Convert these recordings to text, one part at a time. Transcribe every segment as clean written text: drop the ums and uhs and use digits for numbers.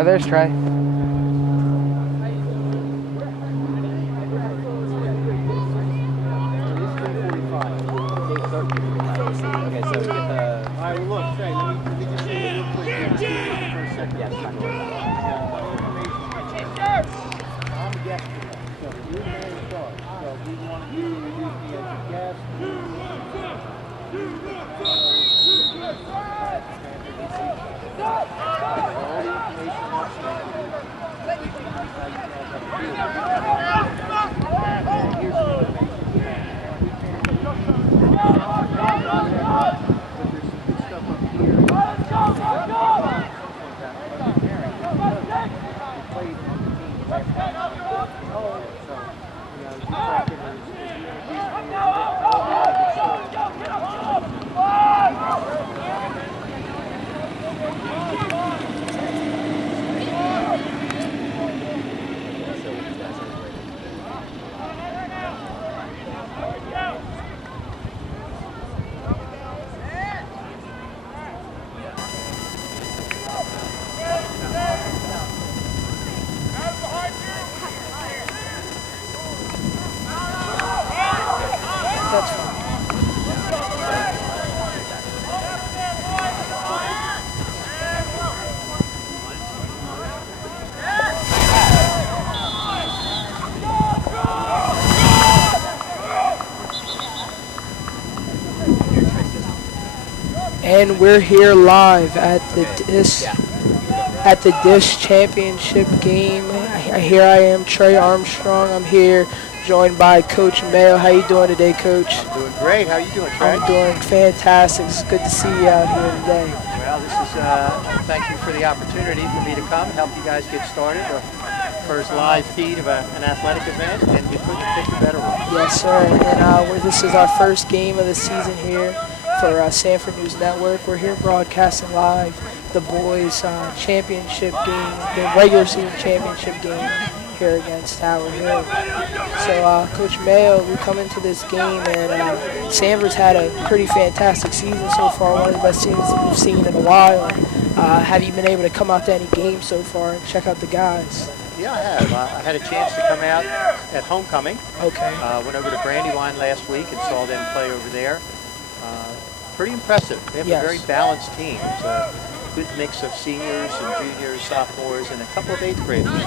Oh, there's Trey. Okay, so get the... All right, well, look, Trey, let me just say real quick here for a second. Yes, I'm a guest today, so you're the man in charge. So we want you to introduce me as your guest. All the information I'm sharing here's the That's fine. And we're here live at the Dish Championship game. Here I am, Trey Armstrong. I'm here, joined by Coach Mayo. How you doing today, Coach? I'm doing great. How you doing, Trey? I'm doing fantastic. It's good to see you out here today. Well, this is thank you for the opportunity for me to come help you guys get started. The first live feed of an athletic event, and you couldn't pick a better one. Yes, sir. And this is our first game of the season here for Sanford News Network. We're here broadcasting live the boys' championship game, the regular season championship game here against Tower Hill. So, Coach Mayo, we come into this game, and Sanford's had a pretty fantastic season so far, one of the best seasons that we've seen in a while. Have you been able to come out to any games so far and check out the guys? Yeah, I have. I had a chance to come out at homecoming. Okay. Went over to Brandywine last week and saw them play over there. Pretty impressive. They have a very balanced team. It's a good mix of seniors and juniors, sophomores, and a couple of eighth graders. So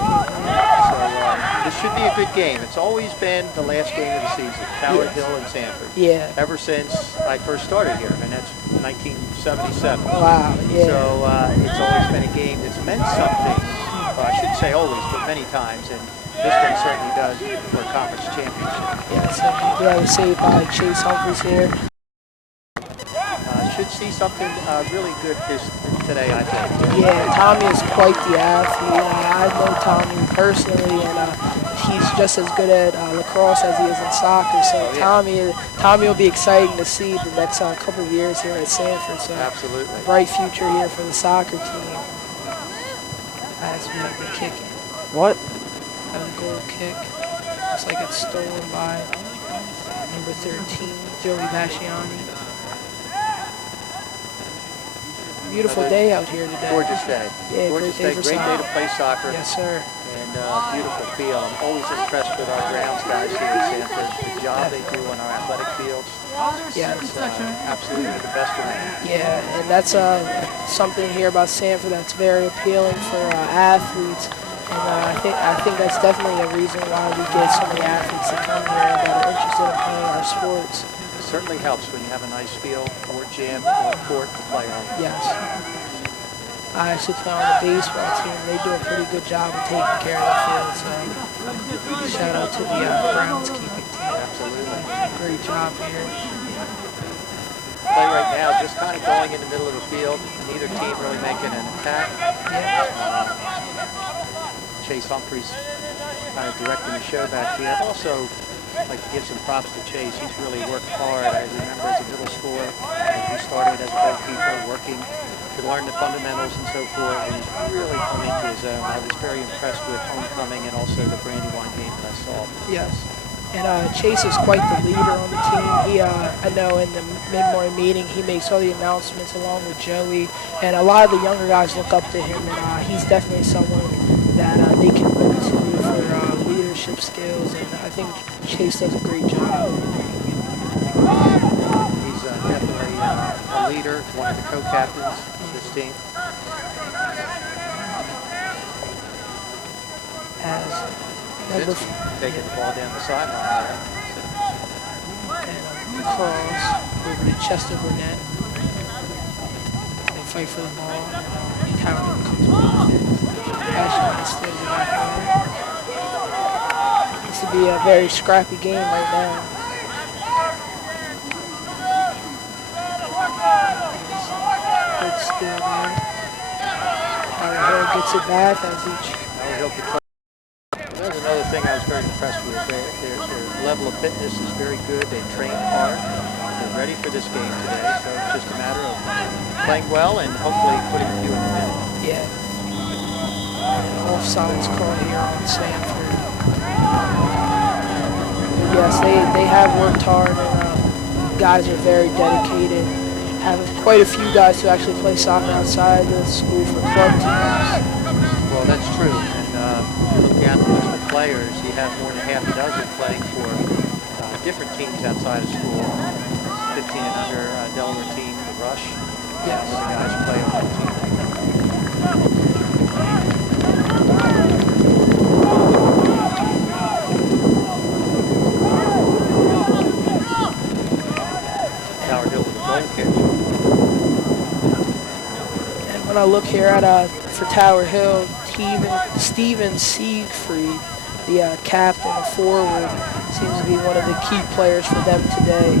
this should be a good game. It's always been the last game of the season, Tower Hill and Sanford. Yeah. Ever since I first started here, and that's 1977. Wow, yeah. So it's always been a game that's meant something. I shouldn't say always, but many times, and this one certainly does for a conference championship. Yeah, so we have a save by Chase Humphreys here. Should see something really good today, I think. Yeah, Tommy is quite the athlete. I know Tommy personally, and he's just as good at lacrosse as he is in soccer. So Tommy will be exciting to see the next couple of years here at Sanford. So absolutely, bright future here for the soccer team. As we have the kicking. What? A goal kick. Looks like it's stolen by number 13, Joey Vasciani. Beautiful day out here today. Gorgeous day. Yeah, gorgeous day. Great day to play soccer. Yes, sir. And beautiful field. I'm always impressed with our grounds guys here at Sanford. The job they do on our athletic fields. Yeah, it's absolutely the best around. Yeah, and that's something here about Sanford that's very appealing for athletes. And I think that's definitely a reason why we get so many athletes to come here that are interested in playing our sports. It certainly helps when you have a nice field or gym or court to play on. Yes. I actually play on the baseball team. They do a pretty good job of taking care of the field. So shout out to the groundskeeping team. Absolutely. Great job here. Play right now, just kind of going in the middle of the field. Neither team really making an attack. Chase Humphreys kind of directing the show back here. Also, I'd like to give some props to Chase. He's really worked hard. I remember as a middle schooler, he started as a goalkeeper, working to learn the fundamentals and so forth, and he's really come into his own. I was very impressed with homecoming and also the Brandywine game that I saw. Yes. And Chase is quite the leader on the team. He, I know in the mid-morning meeting, he makes all the announcements along with Joey. And a lot of the younger guys look up to him, and he's definitely someone that they can look to for leadership skills. And I think Chase does a great job. He's definitely a leader, one of the co-captains of this team. As taking the ball down the sideline there. And cross over to Chester Burnett. They fight for the ball. Howard comes with it. Ashton steals it back over. Needs to be a very scrappy game right now. Good steal there. Howard gets it back as each. That's another thing I was very impressed with. Their level of fitness is very good. They train hard. They're ready for this game today. So it's just a matter of playing well and hopefully putting a few in the net. Yeah. And an offsides call here on Sanford. But yes, they have worked hard, and guys are very dedicated. Have quite a few guys who actually play soccer outside the school for club teams. Well, that's true. And looking at the list of players, you have more than half a dozen playing for different teams outside of school. 15 and under Delaware team, the Rush. Yes. The guys who play on that team. Tower Hill with a goal kick. And when I look here at for Tower Hill, Steven Siegfried, the captain, the forward, seems to be one of the key players for them today.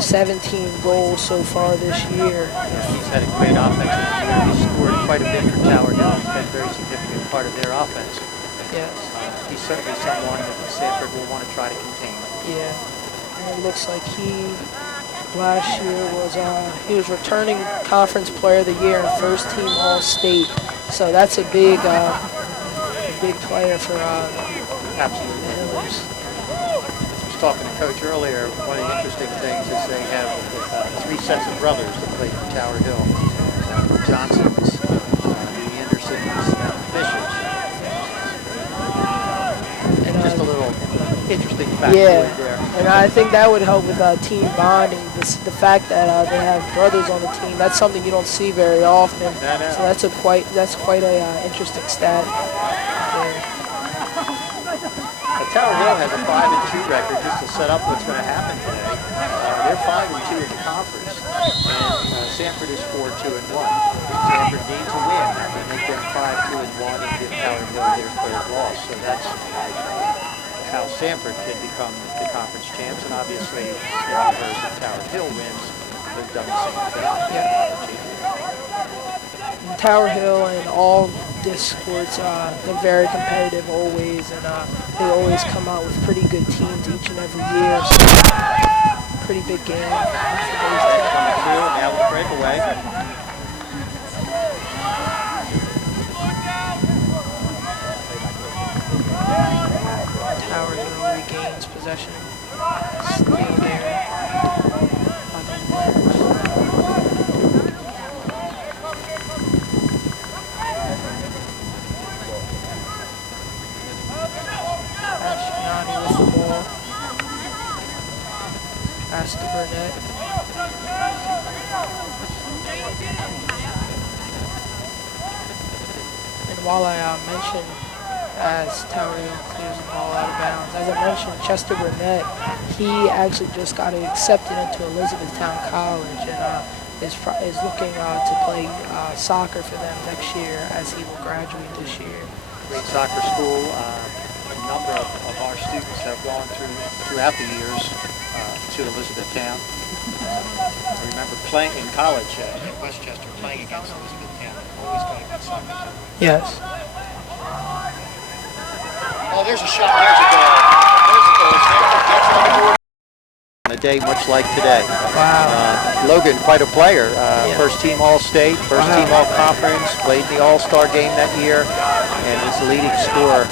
17 goals so far this year. Yeah, he's had a great offensive year. He's scored quite a bit for Tower Hill. He's been a very significant part of their offense. Yes. He's certainly someone that Sanford will want to try to contain. Yeah. And it looks like last year he was returning conference player of the year and first team All-State. So that's a big player for Absolutely. the Hillers. I was talking to Coach earlier. One of the interesting things is they have 3 sets of brothers that play for Tower Hill. The Johnsons, the Andersons, and the Fishers. And just a little interesting fact there. And I think that would help with team bonding. The fact that they have brothers on the team, that's something you don't see very often. No. So that's quite a interesting stat. Tower Hill has a 5-2 record, just to set up what's going to happen today. They're 5-2 in the conference, and Sanford is 4-2-1. Sanford needs a win to make them 5-2-1 and give Tower Hill their third loss. So that's how Sanford can become the conference champs, and obviously, if Tower Hill wins, they've done the same thing. Yeah. Tower Hill and all discords, they're very competitive always, and they always come out with pretty good teams each and every year. So pretty big game. Coming through, now with breakaway. Tower Hill regains possession. Steal there. With the ball. Pass to Burnett. And while I mentioned, as Tower Hill clears the ball out of bounds, as I mentioned, Chester Burnett, he actually just got accepted into Elizabethtown College and is looking to play soccer for them next year as he will graduate this year. Great soccer school. A number of our students have gone throughout the years to Elizabethtown. I remember playing in college at Westchester, playing against Elizabethtown. Always got a good soccer. Yes. Oh, there's a shot. There's a goal. There's a goal. Sanford gets on the board. On a day much like today. Wow. Logan, quite a player. First team All-State, first team All-Conference, played in the All-Star game that year, and was the leading scorer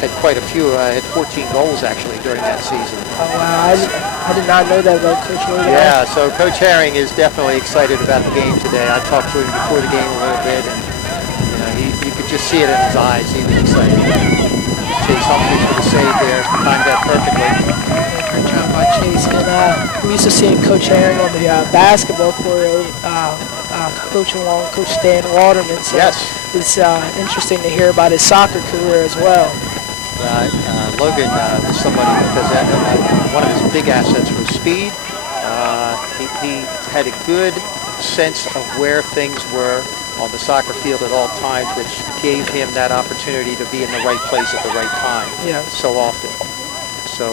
had quite a few. Had 14 goals actually during that season. Oh wow, I did not know that about Coach Logan. Yeah, so Coach Herring is definitely excited about the game today. I talked to him before the game a little bit, and you could just see it in his eyes. He was excited. Chase Humphries with a save there, timed that perfectly. Great job by Chase. And we used to see Coach Herring on the basketball court, coaching along Coach Stan Waterman. So yes. It's interesting to hear about his soccer career as well. Logan was somebody because one of his big assets was speed. He had a good sense of where things were on the soccer field at all times, which gave him that opportunity to be in the right place at the right time so often. So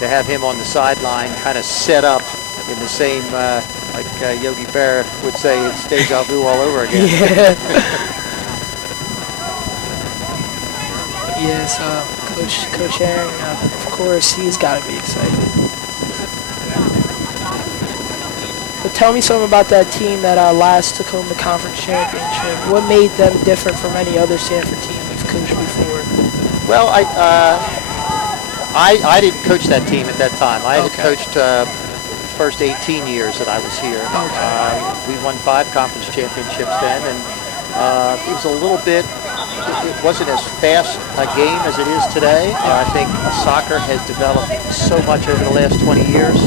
to have him on the sideline kind of set up in the same, like Yogi Berra would say, it's deja vu all over again. Yeah. Yes, Coach Herring, of course, he's got to be excited. But tell me something about that team that last took home the conference championship. What made them different from any other Sanford team you've coached before? Well, I didn't coach that team at that time. I had coached first 18 years that I was here. We won 5 conference championships then, and it was a little bit. It wasn't as fast a game as it is today. I think soccer has developed so much over the last 20 years.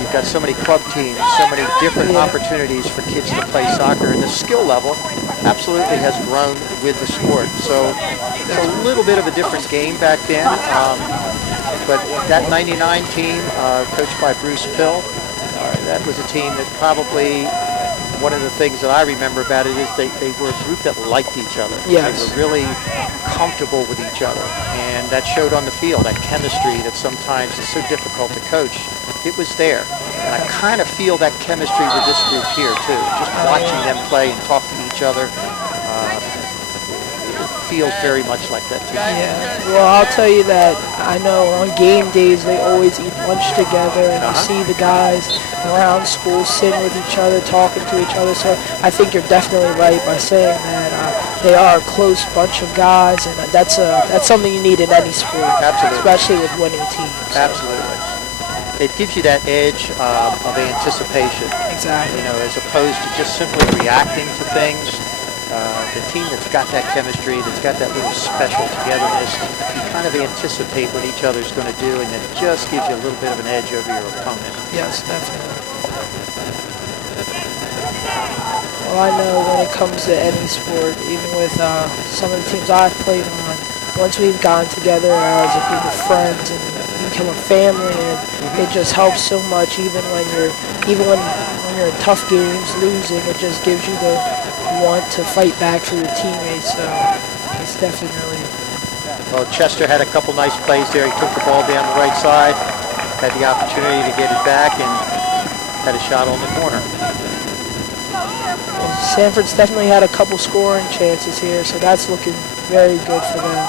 You've got so many club teams, so many different opportunities for kids to play soccer, and the skill level absolutely has grown with the sport. So it's a little bit of a different game back then. But that 99 team, coached by Bruce Pill, that was a team that probably, one of the things that I remember about it is they were a group that liked each other. Yes. They were really comfortable with each other, and that showed on the field, that chemistry that sometimes is so difficult to coach. It was there. And I kind of feel that chemistry with this group here, too. Just watching them play and talk to each other, it feels very much like that team. Yeah, well, I'll tell you that I know on game days they always eat lunch together, and you see the guys around school sitting with each other, talking to each other. So I think you're definitely right by saying that they are a close bunch of guys, and that's something you need in any sport, especially with winning teams. So. Absolutely. It gives you that edge of anticipation. Exactly. As opposed to just simply reacting to things. The team that's got that chemistry, that's got that little special togetherness, you kind of anticipate what each other's going to do, and it just gives you a little bit of an edge over your opponent. Yes, definitely. Well, I know when it comes to any sport, even with some of the teams I've played on, once we've gotten together as a group of friends and become a family, and it just helps so much. Even when you're in tough games, losing, it just gives you the want to fight back for your teammates. So it's definitely. Well, Chester had a couple nice plays there. He took the ball down the right side, had the opportunity to get it back, and had a shot on the corner. Well, Sanford's definitely had a couple scoring chances here, so that's looking very good for them.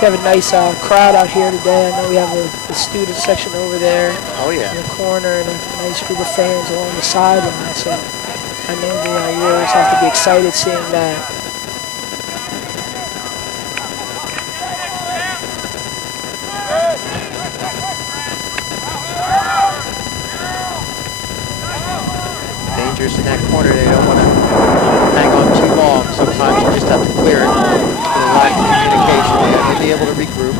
We have a nice crowd out here today. I know we have the student section over there in the corner, and a nice group of fans along the sideline. So I know the viewers have to be excited seeing that. Dangerous in that corner. They don't want to hang on too long. Sometimes you just have to clear it. With a lack of communication, they'll be able to regroup.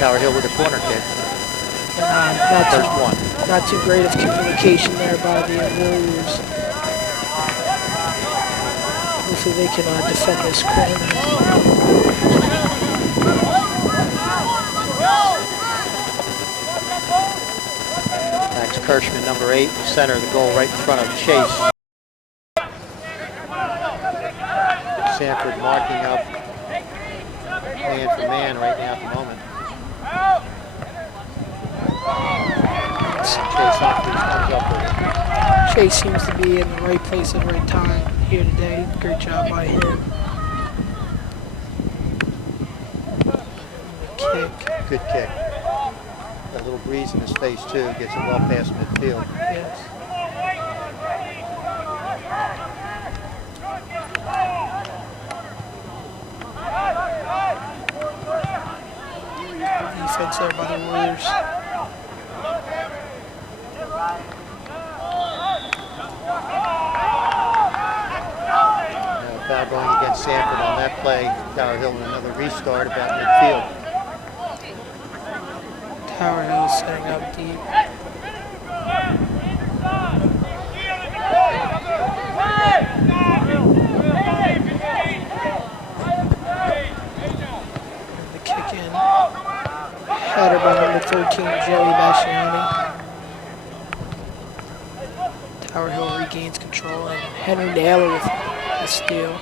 Tower Hill with a corner kick. Not too great of communication there by the Warriors. Hopefully they can defend this corner. Max Kirschman, number 8, center of the goal, right in front of Chase. Sanford marking up man for man right now at the moment. Chase Humphries comes up with it. Chase seems to be in the right place at the right time here today. Great job by him. Kick. Good kick. Got a little breeze in his face too. Gets it well past midfield. Yes. Defense there by the Warriors. Foul going against Sanford on that play. Tower Hill and another restart about midfield. Tower Hill setting up deep. And the kick in. Header by number 13, Joey Basciani. Tower Hill regains control, and Henry Naylor with the steal.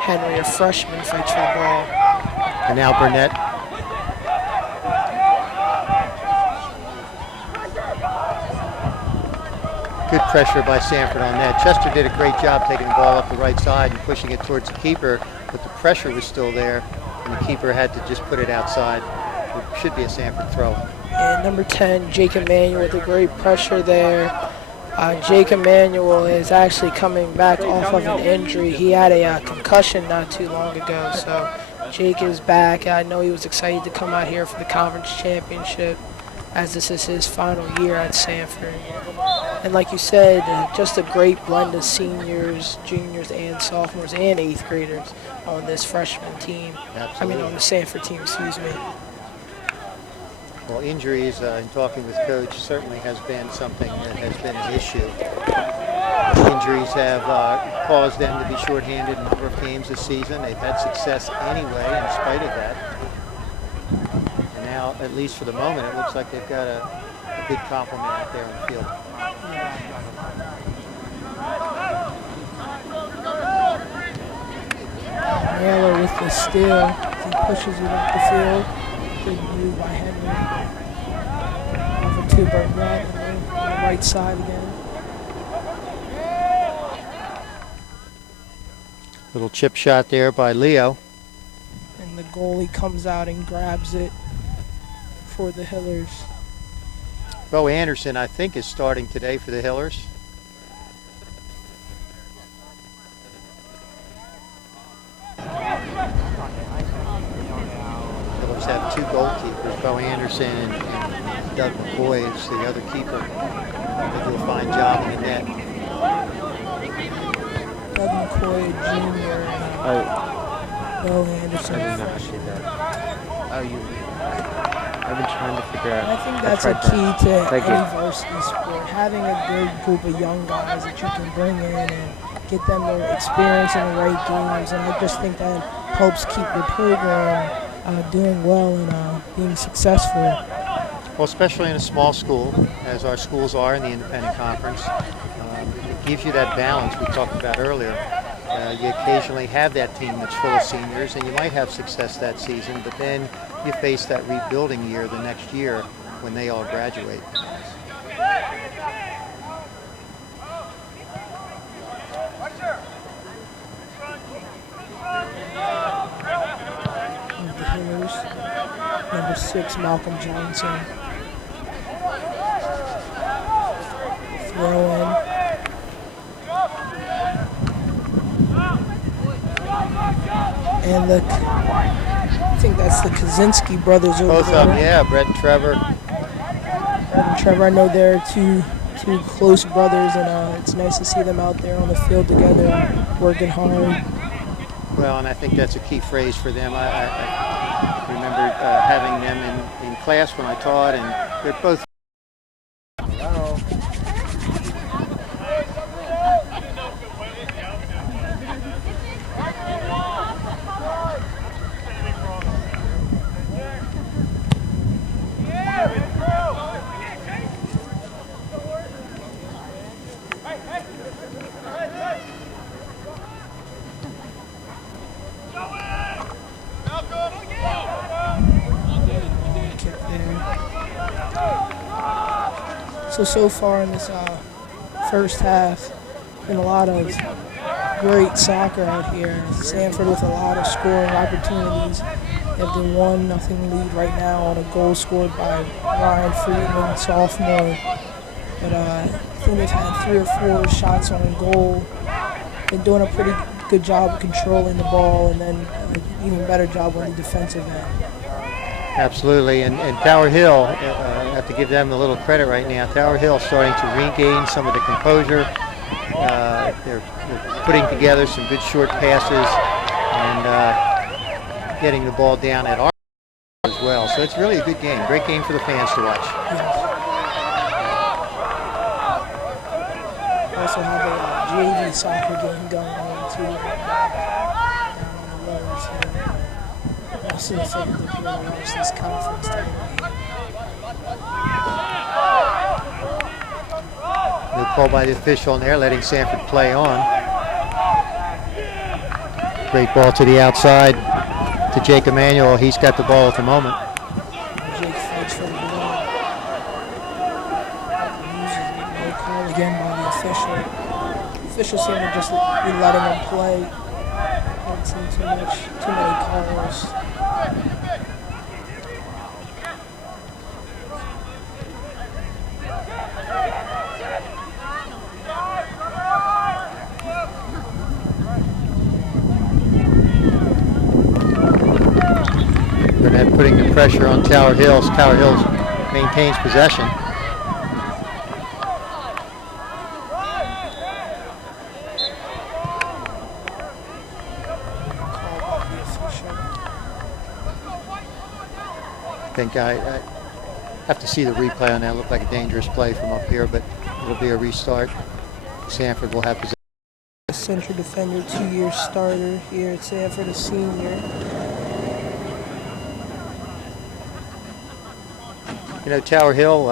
Henry, a freshman, fights for the ball. And now Burnett. Good pressure by Sanford on that. Chester did a great job taking the ball up the right side and pushing it towards the keeper, but the pressure was still there, and the keeper had to just put it outside. It should be a Sanford throw. And number 10, Jake Emanuel with a great pressure there. Jake Emanuel is actually coming back off of an injury. He had a concussion not too long ago, so Jake is back. I know he was excited to come out here for the conference championship, as this is his final year at Sanford. And like you said, just a great blend of seniors, juniors, and sophomores, and 8th graders on this freshman team. Absolutely. On the Sanford team, excuse me. Well, injuries, in talking with Coach, certainly has been something that has been an issue. Injuries have caused them to be shorthanded in a number of games this season. They've had success anyway in spite of that. And now, at least for the moment, it looks like they've got a good complement out there on the field. Naylor with the steal. He pushes it up the field. Good move by Henry. Over to Burnett and then on the right side again. Little chip shot there by Leo. And the goalie comes out and grabs it for the Hillers. Bo Anderson, I think, is starting today for the Hillers. Hillers have two goalkeepers, Bo Anderson and Doug McCoy is the other keeper. They do a fine job in the net. Doug McCoy Jr. and Bo Anderson. I did not see that. Oh, I've been trying to figure out. I think that's a key to any varsity sport. Having a good group of young guys that you can bring in and get them their experience in the right games. And I just think that helps keep your program doing well and being successful. Well, especially in a small school, as our schools are in the independent conference, it gives you that balance we talked about earlier. You occasionally have that team that's full of seniors, and you might have success that season, but then you face that rebuilding year the next year when they all graduate. The Hillers, number 6, Malcolm Johnson. Throw in. And I think that's the Kaczynski brothers over Both there. of them, yeah, Brett and Trevor. Brett and Trevor, I know they're two close brothers, and it's nice to see them out there on the field together, working hard. Well, and I think that's a key phrase for them. I remember having them in class when I taught, and they're both. So far in this first half, been a lot of great soccer out here. Sanford with a lot of scoring opportunities. They have the 1-0 lead right now on a goal scored by Ryan Friedman, sophomore. But I think they've had 3 or 4 shots on goal. Been doing a pretty good job of controlling the ball, and then even better job on the defensive end. Absolutely, and Tower Hill, I have to give them a little credit right now. Tower Hill starting to regain some of the composure. They're putting together some good short passes and getting the ball down at our as well. So it's really a good game. Great game for the fans to watch. Yes. We also have a JV soccer game going on too, down on the lower side. I also figured to be able to watch this conference title game. No call by the official in there, letting Sanford play on. Great ball to the outside to Jake Emanuel. He's got the ball at the moment. Jake fights for the ball. No call again by the official. The official seemed to just be letting him play. Haven't seen too many calls. Burnett putting the pressure on Tower Hill. Tower Hill maintains possession. I think I have to see the replay on that. It looked like a dangerous play from up here, but it'll be a restart. Sanford will have possession. Central defender, 2-year starter here at Sanford, a senior. You know, Tower Hill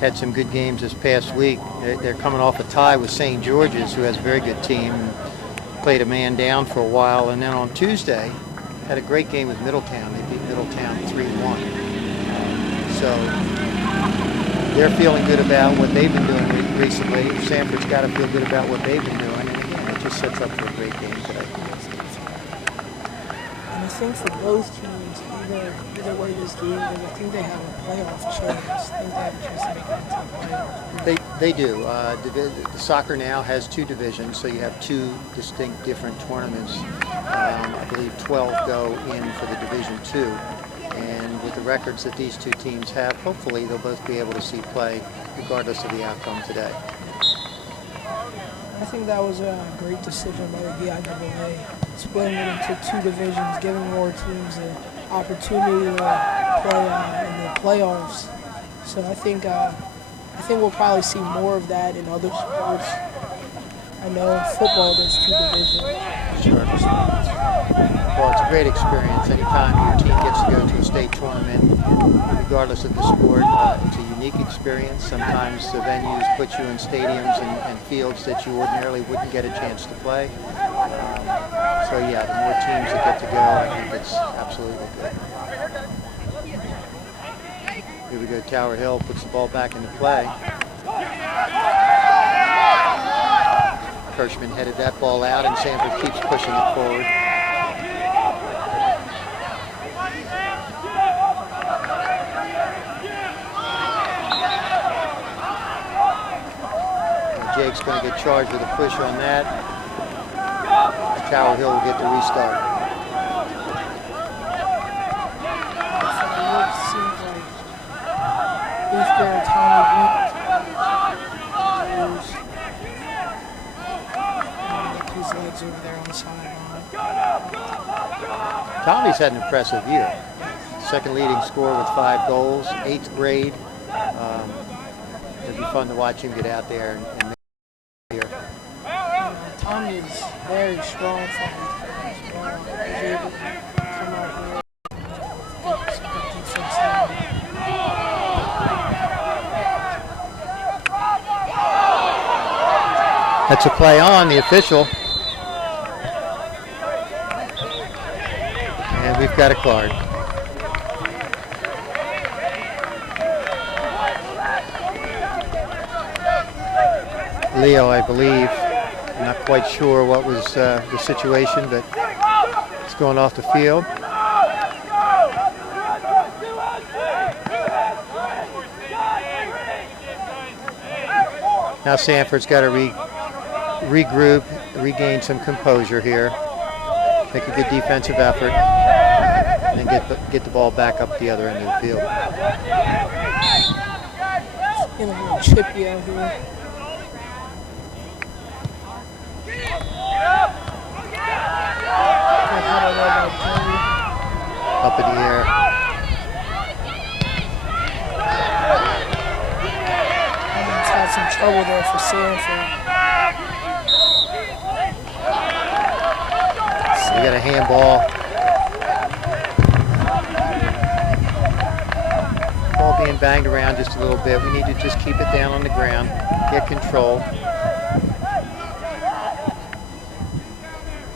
had some good games this past week. They're coming off a tie with St. George's, who has a very good team. Played a man down for a while, and then on Tuesday had a great game with Middletown. They beat Middletown 3-1. So they're feeling good about what they've been doing recently. Sanford's got to feel good about what they've been doing, and again, it just sets up for a great game today. And I think for both teams, either way this game goes, I think they have a playoff chance. I think they have a chance to make it into the playoffs. They do. The soccer now has 2 divisions, so you have 2 distinct different tournaments. I believe 12 go in for the Division 2. And with the records that these 2 teams have, hopefully they'll both be able to see play regardless of the outcome today. I think that was a great decision by the DIAA, splitting it into 2 divisions, giving more teams the opportunity to play in the playoffs. So I think we'll probably see more of that in other sports. I know in football there's 2 divisions. Sure. Well, it's a great experience. Anytime your team gets to go to a state tournament, regardless of the sport, it's a unique experience. Sometimes the venues put you in stadiums and fields that you ordinarily wouldn't get a chance to play. So yeah, the more teams that get to go, I think it's absolutely good. Here we go, Tower Hill puts the ball back into play. Kirschman headed that ball out, and Sanford keeps pushing it forward. And Jake's going to get charged with a push on that. Tower Hill will get the restart. It seems like 8th grade Tommy his legs over there on the sideline. Tommy's had an impressive year. Second leading scorer with 5 goals, 8th grade. It'll be fun to watch him get out there and make it here. Tommy is very strong for him. He's able to come out here and get some good defense down. That's a play on the official. And we've got a card. Leo, I believe. I'm not quite sure what was the situation, but it's going off the field. Now Sanford's got to regroup, regain some composure here, make a good defensive effort, and get the ball back up the other end of the field. Getting a little chippy out here. Up in the air. He's had some trouble there for Sanford. We got a handball. Ball being banged around just a little bit. We need to just keep it down on the ground, get control.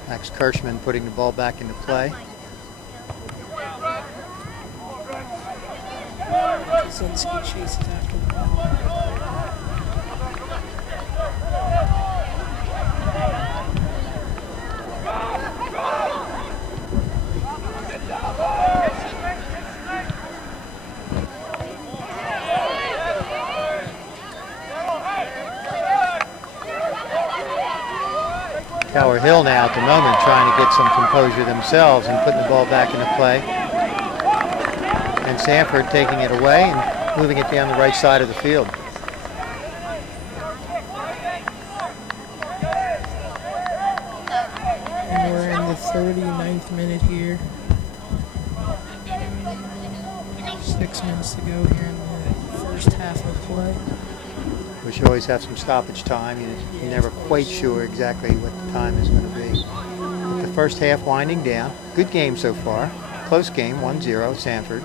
Max Kirschman putting the ball back into play. Kaczynski chases after the ball. Tower Hill now at the moment trying to get some composure themselves and putting the ball back into play. And Sanford taking it away and moving it down the right side of the field. And we're in the 39th minute here. 6 minutes to go here in the first half of play. We should always have some stoppage time. You're never quite sure exactly what the time is going to be. But the first half winding down. Good game so far. Close game, 1-0, Sanford.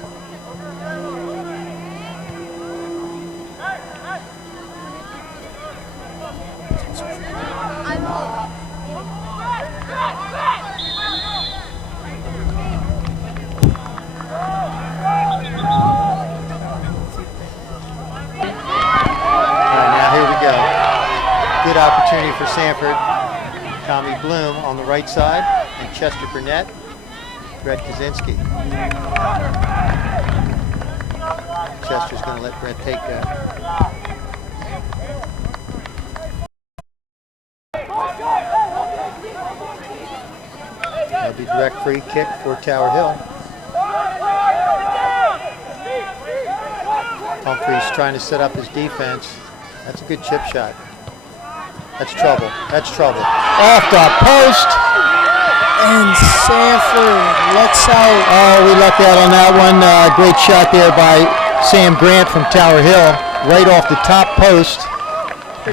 Good opportunity for Sanford. Tommy Bloom on the right side, and Chester Burnett, Brett Kaczynski. Chester's going to let Brett take that. That'll be direct free kick for Tower Hill. Humphreys trying to set up his defense. That's a good chip shot. That's trouble. That's trouble. Off the post. And Sanford lets out. Oh, we lucked out on that one. Great shot there by Sam Grant from Tower Hill. Right off the top post.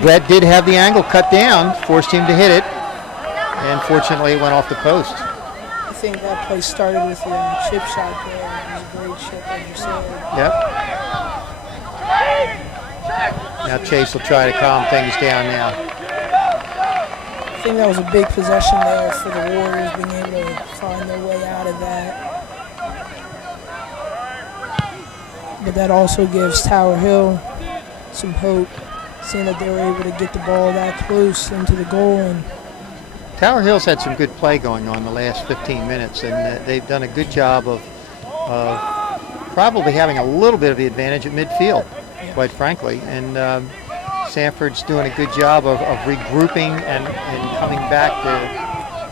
Brett did have the angle cut down, forced him to hit it, and fortunately it went off the post. I think that play started with the chip shot there. It was a great chip, as you said. Yep. Now Chase will try to calm things down now. I think that was a big possession there for the Warriors, being able to find their way out of that. But that also gives Tower Hill some hope, seeing that they were able to get the ball that close into the goal. And Tower Hill's had some good play going on the last 15 minutes, and they've done a good job of probably having a little bit of the advantage at midfield, quite frankly. And Sanford's doing a good job of regrouping and coming back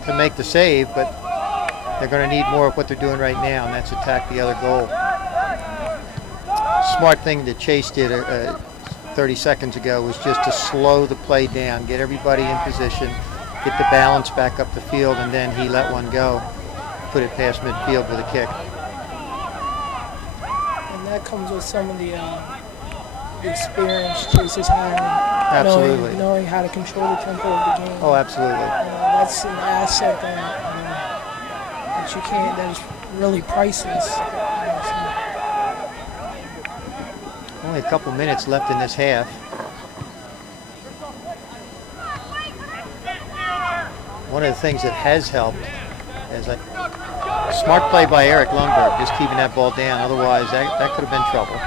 to make the save, but they're going to need more of what they're doing right now, and that's attack the other goal. Smart thing that Chase did 30 seconds ago was just to slow the play down, get everybody in position, get the balance back up the field, and then he let one go, put it past midfield with a kick. And that comes with some of the experience Chase has had. Absolutely. Knowing how to control the tempo of the game. Oh, absolutely. That's an asset that you can't, that is really priceless. Only a couple minutes left in this half. One of the things that has helped is a smart play by Eric Lundberg, just keeping that ball down. Otherwise, that could have been trouble.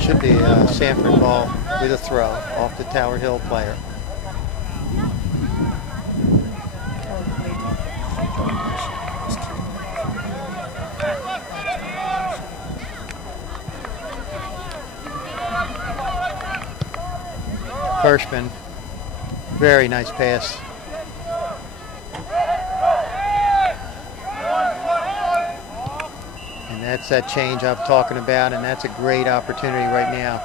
Should be a Sanford ball with a throw off the Tower Hill player. Kirschman. Very nice pass. And that's that change I'm talking about, and that's a great opportunity right now.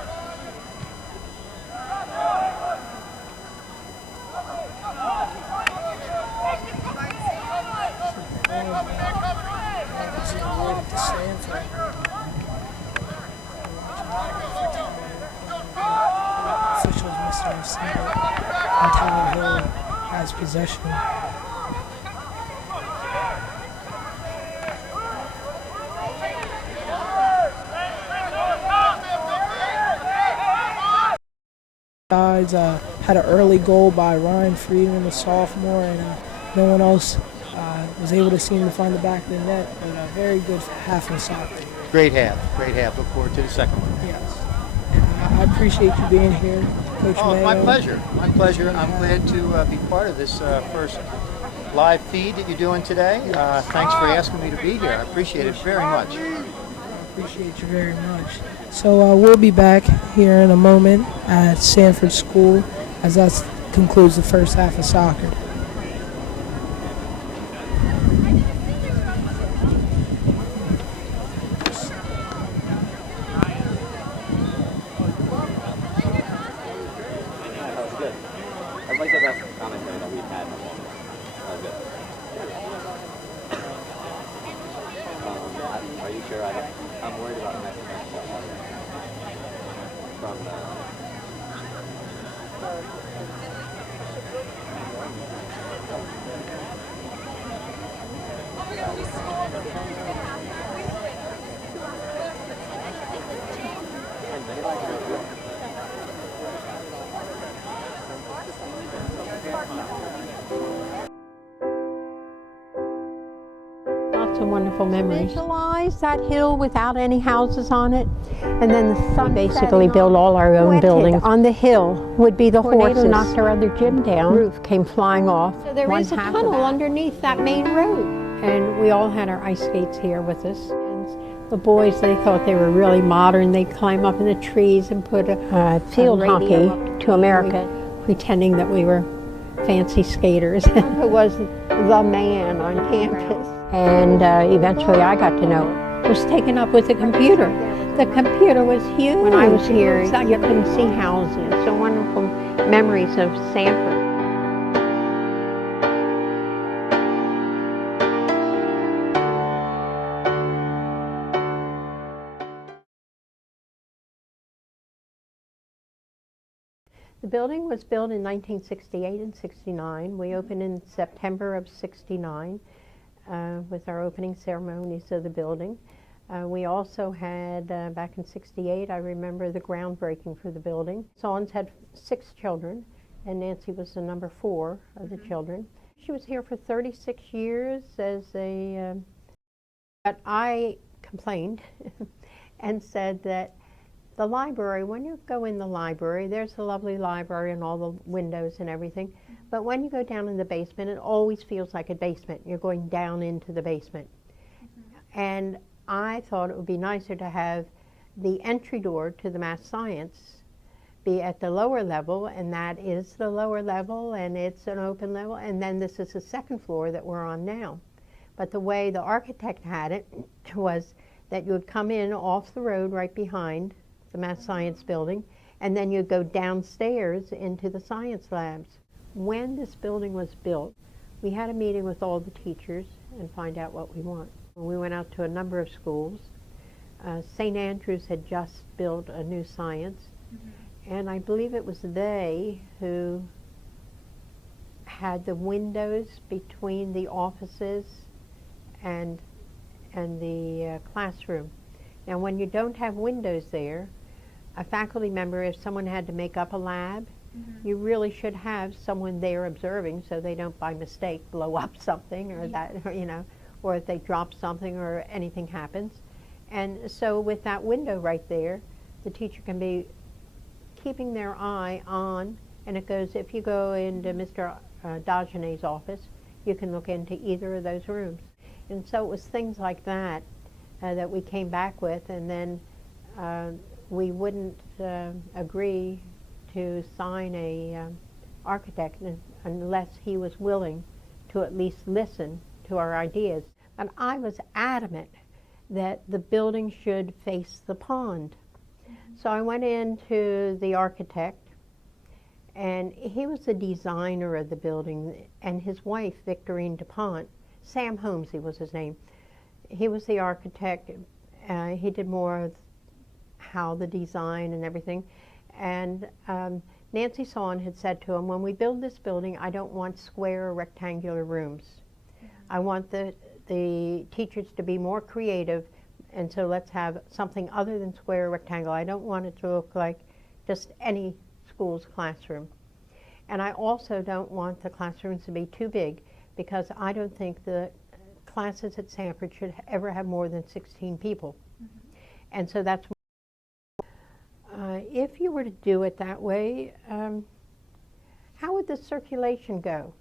Officials must have seen it, and Tower Hill has possession. Guys had an early goal by Ryan Friedman, a sophomore, and no one else was able to seem to find the back of the net, but a very good half of soccer. Great half. Look forward to the second one. Yes. And I appreciate you being here, Coach Mayo. My pleasure. I'm glad to be part of this first live feed that you're doing today. Thanks for asking me to be here. I appreciate it very much. Appreciate you very much. So we'll be back here in a moment at Sanford School as that concludes the first half of soccer. Lots of wonderful memories. Visualize that hill without any houses on it, and then the sun. Basically built all our own buildings. On the hill would be the horses. Knocked our other gym down. Roof came flying off. So there is a tunnel underneath that main road, and we all had our ice skates here with us. And the boys, they thought they were really modern. They'd climb up in the trees and put a field hockey to America, pretending that we were fancy skaters. Who was the man on campus. And eventually I got to know it was taken up with the computer. The computer was huge. When I was here, you couldn't see houses. So wonderful memories of Sanford. The building was built in 1968 and 69. We opened in September of 69 with our opening ceremonies of the building. We also had, back in 68, I remember the groundbreaking for the building. Sons had 6 children, and Nancy was the number 4 of the children. She was here for 36 years as a, but I complained and said that the library, when you go in the library, there's a lovely library and all the windows and everything. But when you go down in the basement, it always feels like a basement. You're going down into the basement. And I thought it would be nicer to have the entry door to the math science be at the lower level, and that is the lower level, and it's an open level. And then this is the second floor that we're on now. But the way the architect had it was that you would come in off the road right behind the math science building, and then you go downstairs into the science labs. When this building was built, we had a meeting with all the teachers and find out what we want. We went out to a number of schools. St. Andrews had just built a new science, and I believe it was they who had the windows between the offices and the classroom. Now when you don't have windows there, a faculty member, if someone had to make up a lab, you really should have someone there observing so they don't by mistake blow up something or that, or, you know, or if they drop something or anything happens. And so with that window right there, the teacher can be keeping their eye on, and it goes, if you go into Mr. Dagenet's office, you can look into either of those rooms. And so it was things like that that we came back with, and then we wouldn't agree to sign a architect unless he was willing to at least listen to our ideas. And I was adamant that the building should face the pond. So I went into the architect, and he was the designer of the building, and his wife, Victorine DuPont, Sam Holmesy was his name. He was the architect. He did more of how the design and everything. And Nancy Sawn had said to him, when we build this building, I don't want square or rectangular rooms. I want the teachers to be more creative, and so let's have something other than square or rectangle. I don't want it to look like just any school's classroom. And I also don't want the classrooms to be too big, because I don't think the classes at Sanford should ever have more than 16 people. And so that's if you were to do it that way, how would the circulation go?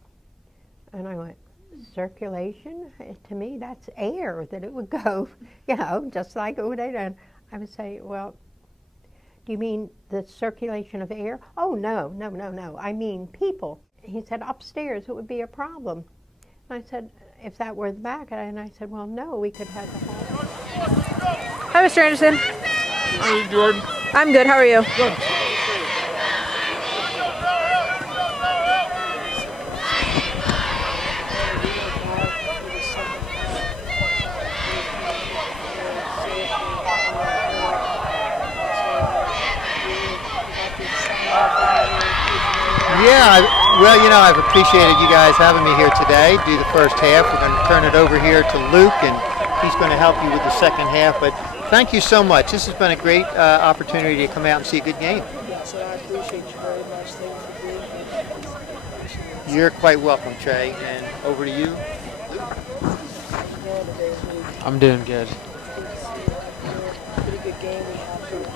And I went, circulation? To me, that's air, that it would go, you know, just like it would. And I would say, well, do you mean the circulation of air? Oh, no, no, no, no. I mean people. He said, upstairs, it would be a problem. And I said, if that were the back, and I said, well, no, we could have the hall. Hi, Mr. Anderson. How are you, Jordan? I'm good. How are you? Good. Yeah, well, you know, I've appreciated you guys having me here today. Do the first half. We're going to turn it over here to Luke, and he's going to help you with the second half. But thank you so much. This has been a great opportunity to come out and see a good game. Yes, I appreciate you very much. Thank you for being here. You're quite welcome, Trey. And over to you. I'm doing good. Pretty good game we have here.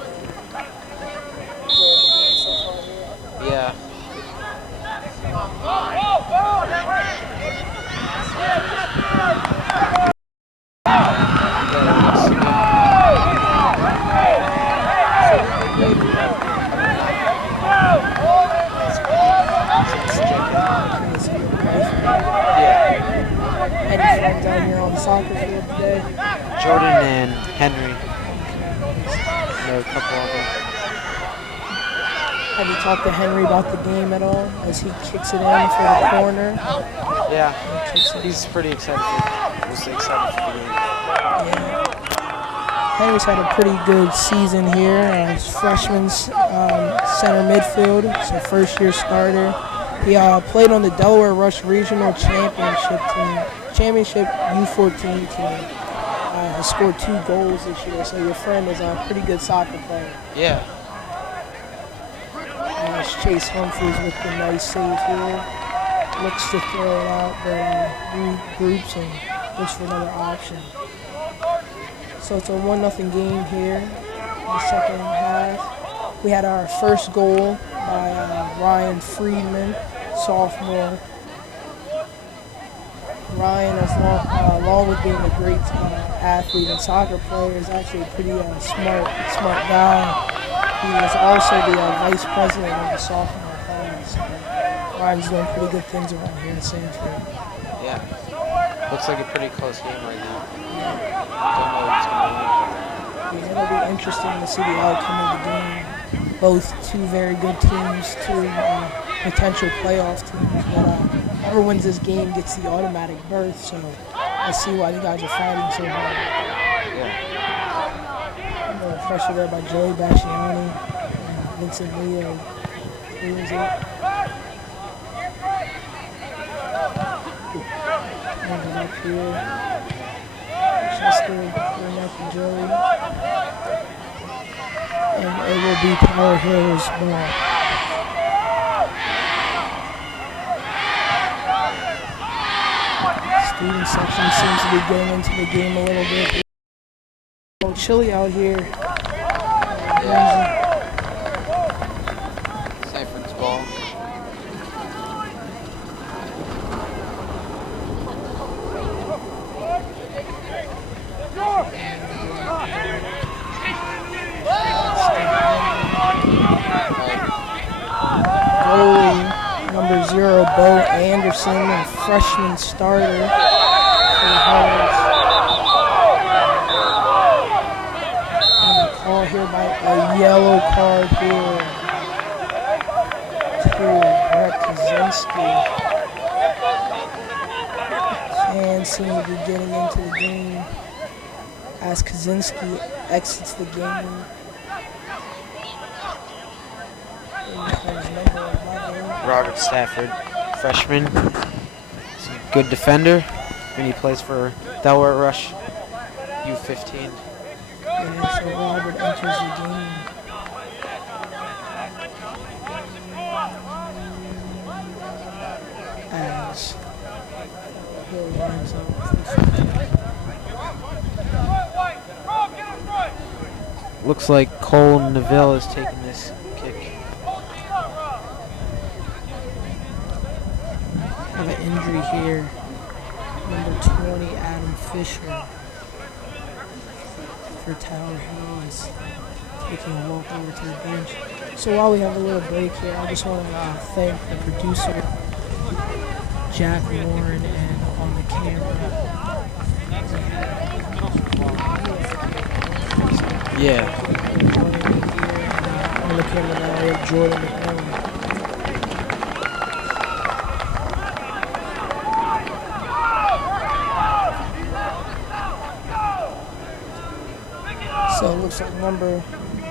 Enjoyed the game so far here. Yeah. Any friends out here on the soccer field today? Jordan and Henry. Know a couple of them. Have you talked to Henry about the game at all as he kicks it in for the corner? Yeah, he's pretty excited. Was excited for the game. Yeah. Henry's had a pretty good season here. He's freshman center midfield, so first-year starter. He played on the Delaware Rush Regional Championship U14 team. Has scored 2 goals this year, so your friend is a pretty good soccer player. Yeah. There's Chase Humphreys with the nice save here. Looks to throw it out, but regroups and looks for another option. So it's a 1-0 game here in the second half. We had our first goal by Ryan Friedman, sophomore. Ryan, along with being a great athlete and soccer player, is actually a pretty smart guy. He is also the vice president of the sophomore class. So Ryan's doing pretty good things around here in Sanford. Yeah. Looks like a pretty close game right now. Don't know who's going to win. It'll be interesting to see the outcome of the game. Both two very good teams, two potential playoff teams. But whoever wins this game gets the automatic berth. So I see why you guys are fighting so hard. Yeah. Pressure there by Joey Basciani and Vincent Leo. Who is it? Moving up here. Chester going up to Joey. And it will be Tower Hill's ball. Student section seems to be getting into the game a little bit. A little chilly out here. Sanford's ball. 0, Bo Anderson, a freshman starter for the Hunters. And a call here by a yellow card here to Brett Kaczynski. Fans seem to be getting into the game as Kaczynski exits the game. Number 11. Robert Stafford, freshman. He's a good defender, and he plays for Delaware Rush U15. Yeah, so Robert enters the game. As Hill lines up. Looks like Cole Neville is taking this kick. Have an injury here. Number 20, Adam Fisher for Tower Hill is taking a walk over to the bench. So while we have a little break here, I just want to thank the producer, Jack Warren, and on the camera. Yeah. On the camera now, we have Jordan McMillan. So it looks like number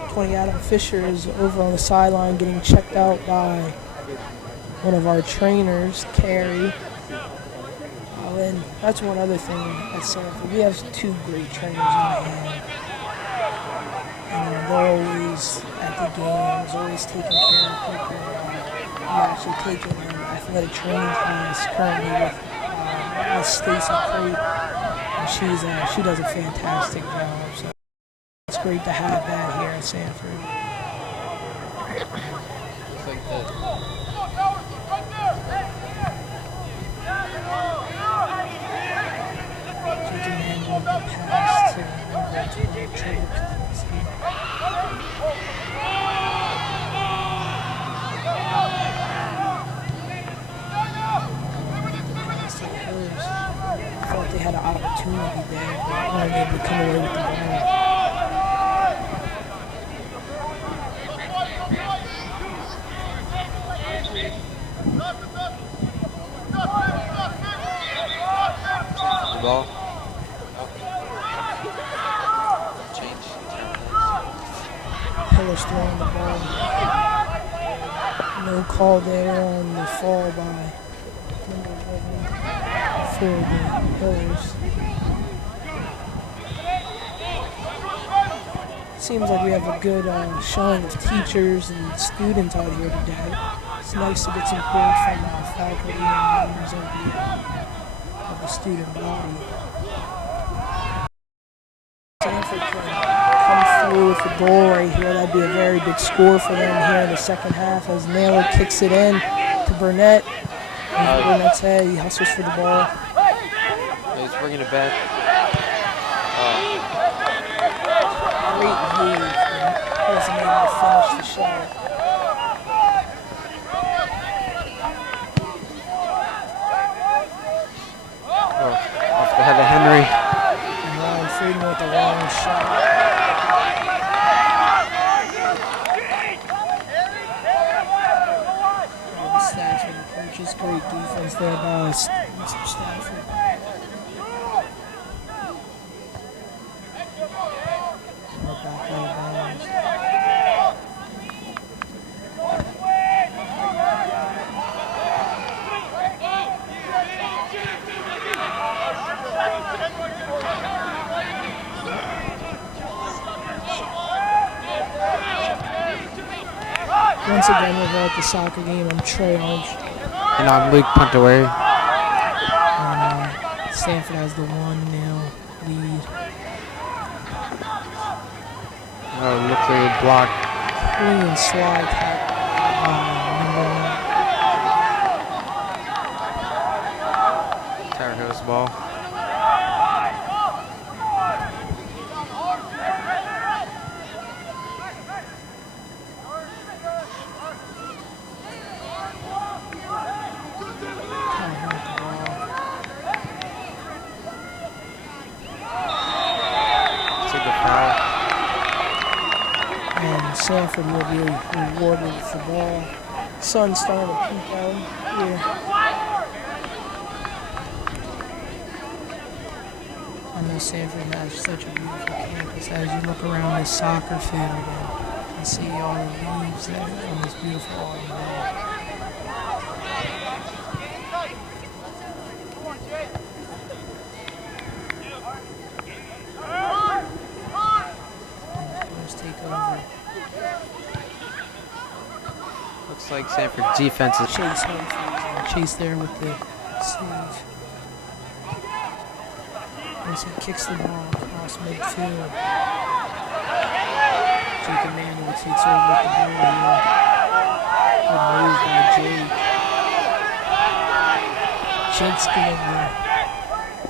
20 Adam Fisher is over on the sideline getting checked out by one of our trainers, Carrie. And that's one other thing at Sanford. We have two great trainers on hand. And they're always at the games, always taking care of people. I'm actually taking an athletic training class currently with Miss Stacy Crate. And she does a fantastic job. So it's great to have that here at Sanford. Looks like that. Taking handle the pass to number 20, Trevor Kaczynski. Thought they had an opportunity there, but weren't able to come away with the ball. The ball. Hiller's throwing the ball. No call there on the fall by number 11 for the Hillers. Seems like we have a good showing of teachers and students out here today. It's nice to get some support from faculty and members of the student body. Sanford can come through with the goal right here. That'd be a very big score for them here in the second half as Naylor kicks it in to Burnett. Burnett's head, he hustles for the ball. He's bringing it back. Great move. He wasn't able to finish the shot. Off the head of Henry. And Ryan Friedman with the long shot. Stafford, the coach's great defense there by Mr. Stafford. We're back out of bounds. Once again, we're here at the soccer game. I'm Trey Arch. And I'm Luke Puntaway. Sanford has the 1-0 lead. Looks like a block. Clean slide number 1. Tower Hill's ball. Sanford will be rewarded with the ball. Sun's starting to peek out here. I know Sanford has such a beautiful campus. As you look around this soccer field and you see all the leaves there on this beautiful autumn day. Take over. Looks like Sanford's defense is Chase Humphreys. Chase there with the save. As he kicks the ball across midfield. Jake Emanuel takes over with the ball here. Good move by Jake. Jake's getting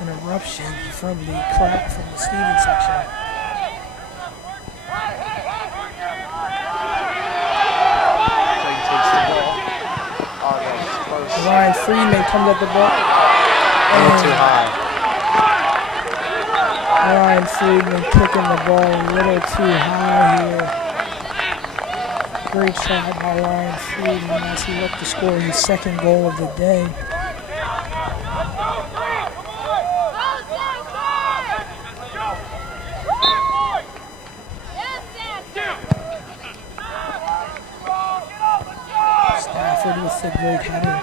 an eruption from the crowd from the student section. Ryan Friedman comes at the ball. a little too high. Ryan Friedman kicking the ball a little too high here. Great shot by Ryan Friedman as he looked to score his second goal of the day. Stafford with the great header.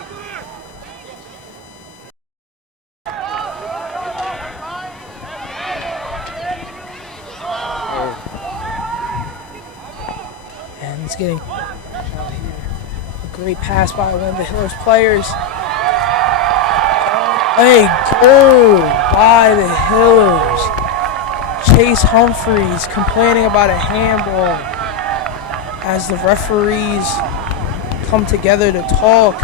And it's getting a great pass by one of the Hillers players. A goal by the Hillers. Chase Humphreys complaining about a handball as the referees come together to talk.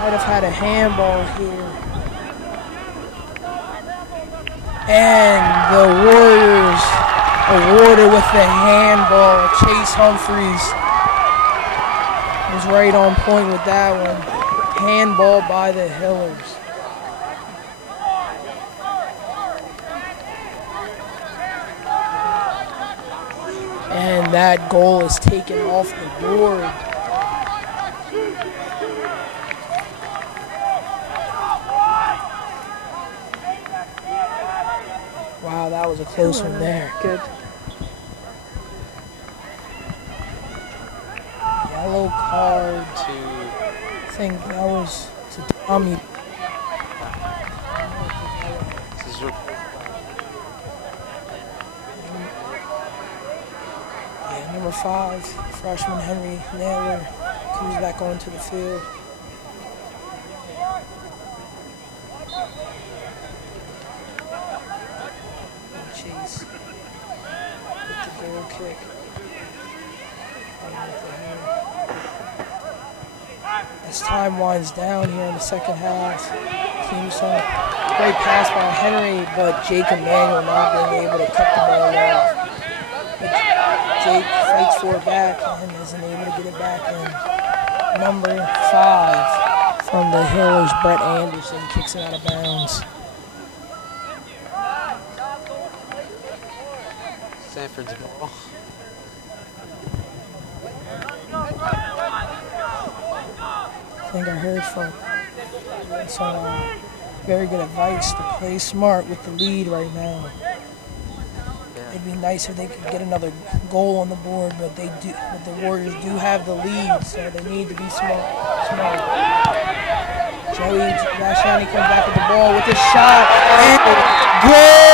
Might have had a handball here. And the Warriors awarded with the handball. Chase Humphreys was right on point with that one. Handball by the Hillers. And that goal is taken off the board. Wow, that was a close one there. Good. Yellow card to, I think that was to Tommy. This is Yeah, number 5, freshman Henry Naylor comes back onto the field. And Chase with the goal kick. As time winds down here in the second half, teams on great pass by Henry, but Jake Emanuel not being able to cut the ball off. But Jake fights for it back and isn't able to get it back in. Number 5 from the Hillers, Brett Anderson, kicks it out of bounds. Sanford's ball. I think I heard from some very good advice to play smart with the lead right now. It'd be nice if they could get another goal on the board, but they do. But the Warriors do have the lead, so they need to be smart. Joey Basciani comes back with the ball with a shot and goal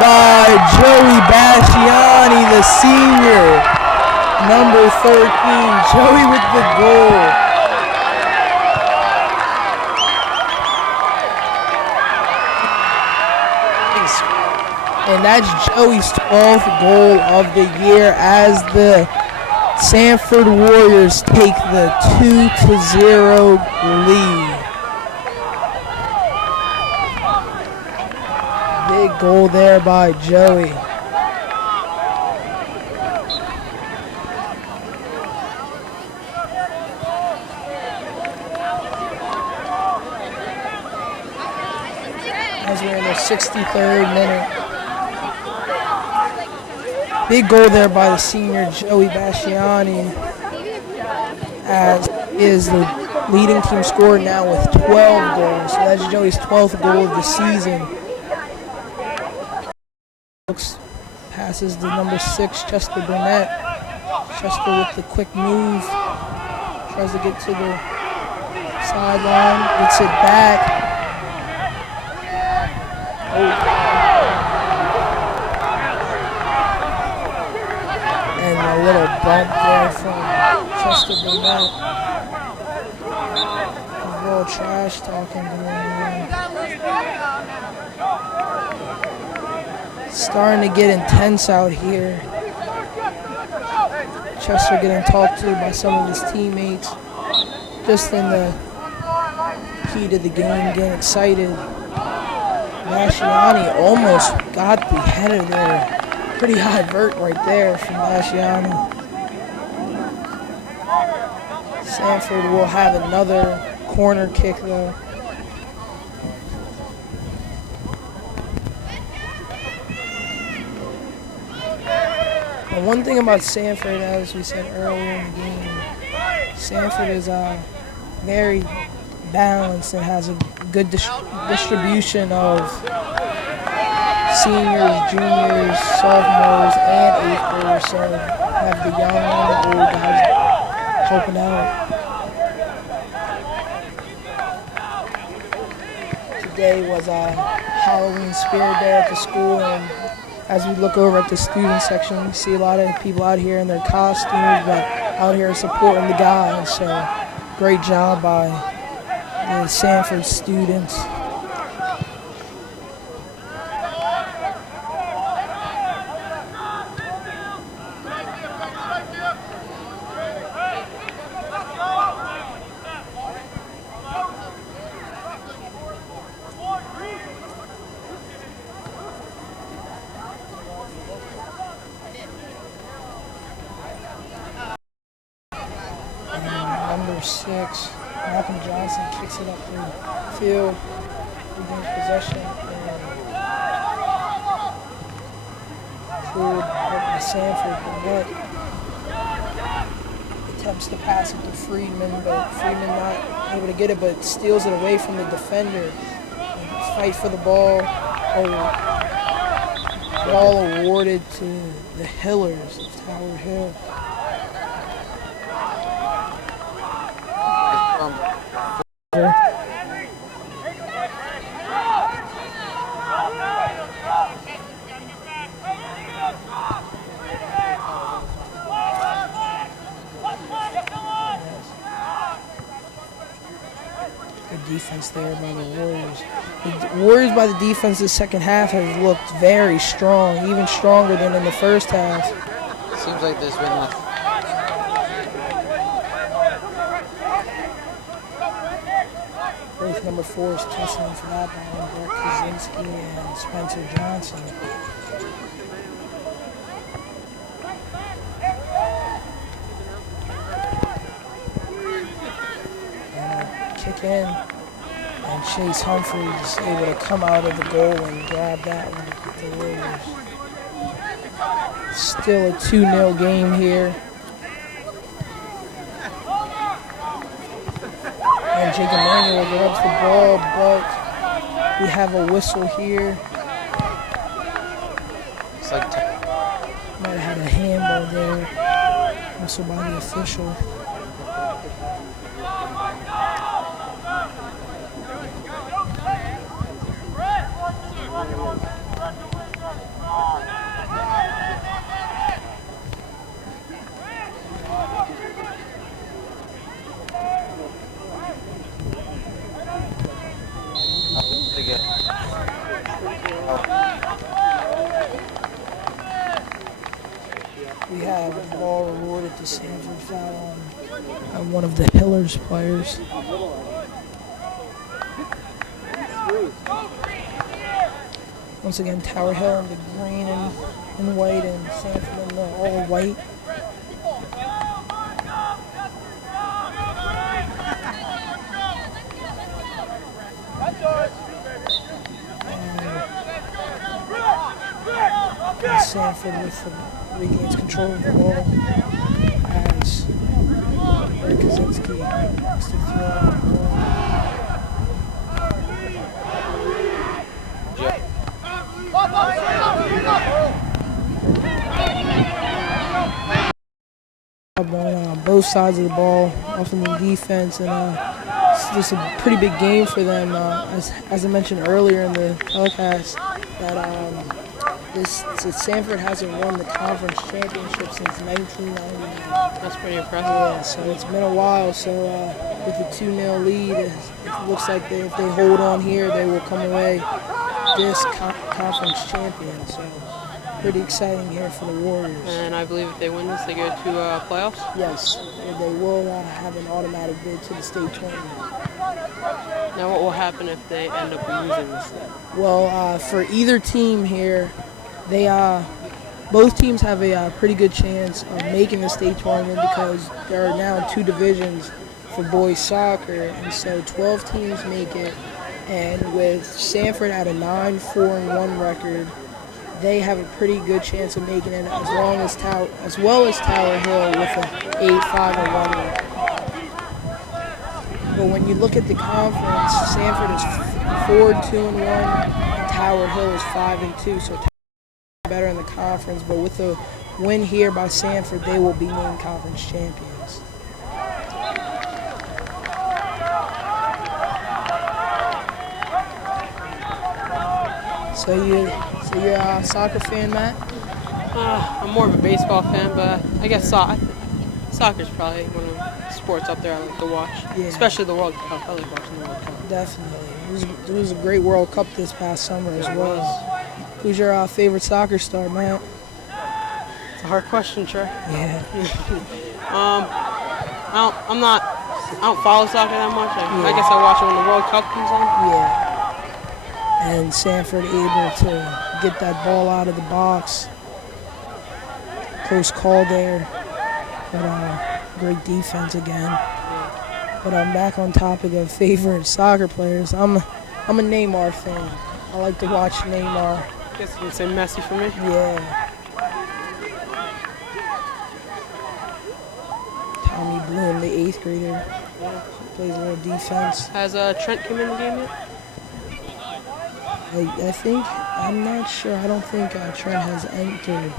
by Joey Basciani, the senior. Number 13, Joey with the goal. And that's Joey's 12th goal of the year as the Sanford Warriors take the 2-0 lead. Big goal there by Joey. As we're in the 63rd minute. Big goal there by the senior Joey Basciani, as is the leading team scorer now with 12 goals. So that's Joey's 12th goal of the season. Passes to number 6, Chester Burnett. Chester with the quick move. Tries to get to the sideline. Gets it back. And a little bump there from Chester Burnett. A little trash talking going on. Starting to get intense out here. Chester getting talked to by some of his teammates. Just in the heat of the game, getting excited. Basciani almost got the header there. Pretty high vert right there from Basciani. Sanford will have another corner kick though. And one thing about Sanford, as we said earlier in the game, Sanford is very balanced and has a good distribution of seniors, juniors, sophomores, and 8th graders. So have the young and the old guys helping out. Today was a Halloween spirit day at the school, and as we look over at the student section, we see a lot of people out here in their costumes, but out here supporting the guys. So great job by the Sanford students. Number 6, Malcolm Johnson kicks it up the field, regains possession, and cleared by Sanford. But attempts to pass it to Friedman, but Friedman not able to get it, but steals it away from the defender. And fight for the ball. Ball awarded to the Hillers of Tower Hill. Good defense there by the Warriors. The Warriors by the defense the second half has looked very strong, even stronger than in the first half. Seems like there's been a Both number 4 is tussling for that ball, Brett Kaczynski and Spencer Johnson. And a kick in, and Chase Humphrey is able to come out of the goal and grab that one with the Warriors. Still a 2-0 game here. And Jacob Manuel grabs the ball, but we have a whistle here. It's like Might have had a handball there. Whistle by the official. We have the ball awarded to Sanford, foul on one of the Hillers players. Once again, Tower Hill in the green and white, and Sanford in the all white. And Sanford with the regains control of the ball as Eric Kaczynski has to throw out the ball. On both sides of the ball, offense and defense, and it's just a pretty big game for them. As I mentioned earlier in the telecast, that Sanford hasn't won the conference championship since 1999. That's pretty impressive. Yeah, so it's been a while. So with the 2-0 lead, it looks like if they hold on here, they will come away this conference champion. So pretty exciting here for the Warriors. And I believe if they win this, they go to playoffs? Yes, they will have an automatic bid to the state tournament. Now what will happen if they end up losing this? Well, for either team here, both teams have a pretty good chance of making the state tournament because there are now 2 divisions for boys soccer, and so 12 teams make it. And with Sanford at a 9-4-1 record, they have a pretty good chance of making it, as well as Tower Hill with an 8-5-1 record. But when you look at the conference, Sanford is 4-2-1, and Tower Hill is 5-2. So Tower is better in the conference. But with the win here by Sanford, they will be named conference champions. So you're a soccer fan, Matt? I'm more of a baseball fan, but I guess soccer's probably one of the sports up there I like to watch. Yeah. Especially the World Cup. I like watching the World Cup. Definitely. It was a great World Cup this past summer as well. Who's your favorite soccer star, Matt? It's a hard question, Trey. Yeah. I don't follow soccer that much. I guess I watch it when the World Cup comes on. Yeah. And Sanford able to get that ball out of the box. Close call there, but great defense again. But I'm back on topic of favorite soccer players. I'm a Neymar fan. I like to watch Neymar. I guess you would say Messi for me. Yeah. Tommy Bloom, the 8th grader, plays a little defense. Has Trent come in the game yet? I think, I'm not sure. I don't think Trent has entered.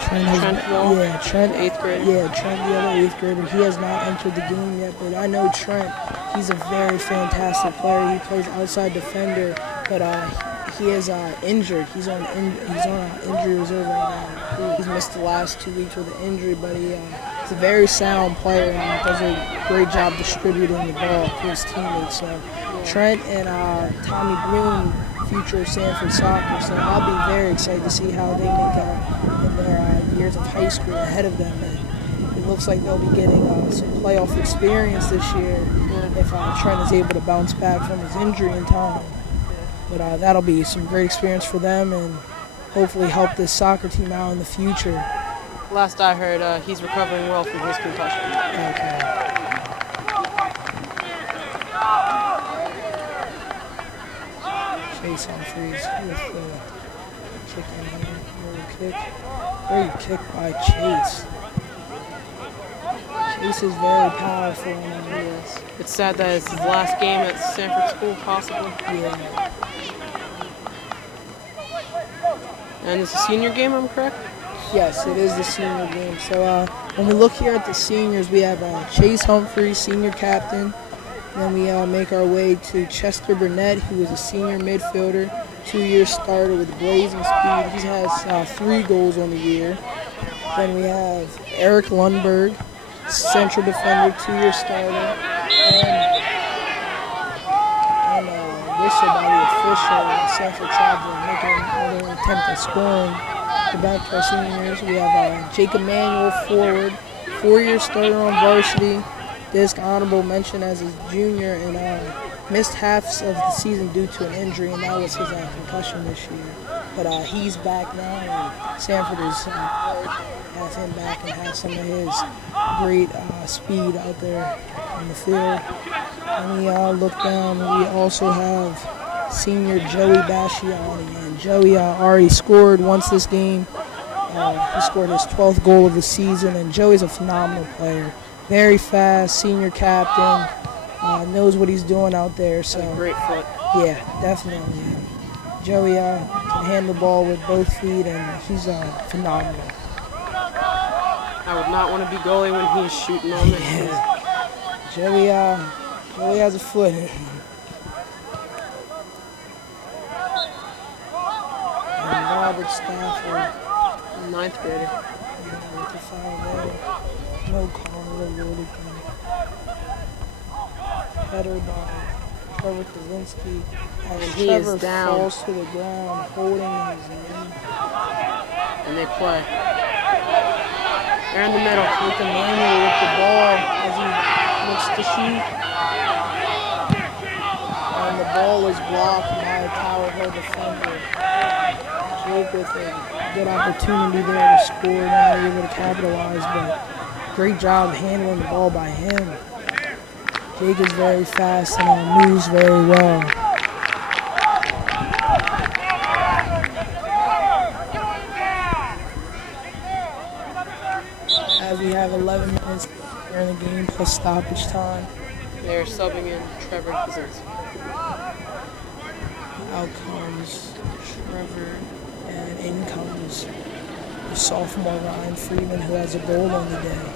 Trent, 8th grader. Yeah, Trent, the other 8th grader. He has not entered the game yet, but I know Trent. He's a very fantastic player. He plays outside defender, but he is injured. He's on injury reserve right now. He's missed the last 2 weeks with an injury, but he's a very sound player and does a great job distributing the ball to his teammates. So Trent and Tommy Bloom, future Sanford soccer, so I'll be very excited to see how they make out in their years of high school ahead of them. And it looks like they'll be getting some playoff experience this year if Trent is able to bounce back from his injury in time. But that'll be some great experience for them and hopefully help this soccer team out in the future. Last I heard, he's recovering well from his concussion. Okay. Chase Humphreys with the kick in hand. Great kick by Chase. Chase is very powerful. Yes. It's sad that it's his last game at Sanford School, possibly. Yeah. And it's a senior game, I'm correct? Yes, it is the senior game. So when we look here at the seniors, we have Chase Humphreys, senior captain. Then we make our way to Chester Burnett, who is a senior midfielder, 2-year starter with blazing speed. He has 3 goals on the year. Then we have Eric Lundberg, central defender, 2-year starter. And whistle by the official, Sanford Traveler, making another attempt at scoring. The back to our seniors, we have Jacob Manuel, forward, 4-year starter on varsity. This honorable mention as a junior and missed halves of the season due to an injury, and that was his concussion this year. But he's back now, and Sanford is have him back and have some of his great speed out there on the field. And we look down, we also have senior Joey Basciani, and Joey already scored once this game. He scored his 12th goal of the season, and Joey's a phenomenal player. Very fast, senior captain, knows what he's doing out there. So Great foot. yeah, definitely. Joey can handle the ball with both feet, and he's phenomenal. I would not want to be goalie when he's shooting on me. Yeah. Joey has a foot. And Robert Stafford, 9th grader. with the foul there. No call, awarded him. Header by Trevor Kaczynski. And As he Trevor is down. falls to the ground, holding his knee. And they play. They're in the middle. With Emmanuel with the ball as he looks to shoot. And the ball is blocked by a Tower Hill defender. Jake with a good opportunity there to score, not able to capitalize, but great job handling the ball by him. Jake is very fast and moves very well. As we have 11 minutes during the game plus stoppage time. They're subbing in Trevor Kaczynski. Out comes Trevor, and in comes the sophomore Ryan Freeman, who has a goal on the day.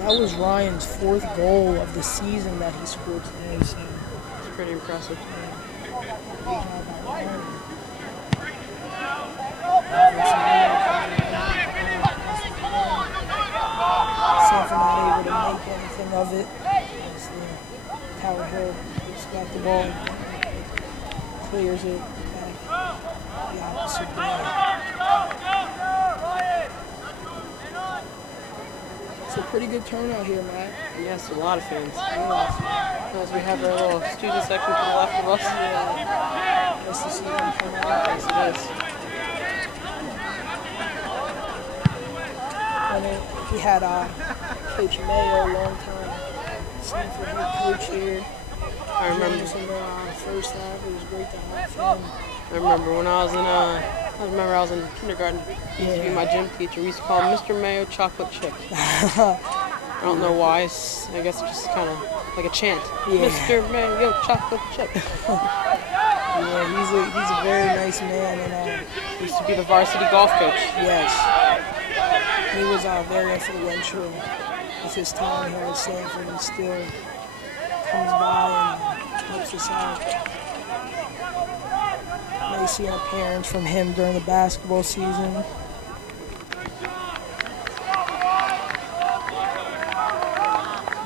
That was Ryan's 4th goal of the season that he scored today, so It's pretty impressive. good job by Ryan. Sanford not able to make anything of it. As the Tower Hill gets back the ball, clears it back the opposite way. It's a pretty good turnout here, Matt. Yes, a lot of fans. Yeah. As we have our little student section to the left of us. Nice to see them come out. Yes, it is. And he had Coach Mayo, long-time Sanford head coach here. I remember. Joined us in the first half. It was great to have him. I remember when I was in kindergarten. He used to be my gym teacher. We used to call him Mr. Mayo Chocolate Chip. I don't know why. I guess it's just kind of like a chant. Yeah. Mr. Mayo Chocolate Chip. Yeah, he's a very nice man, and He used to be the varsity golf coach. yes, he was very influential with his time here at Sanford, and still comes by and helps us out. May see an appearance from him during the basketball season.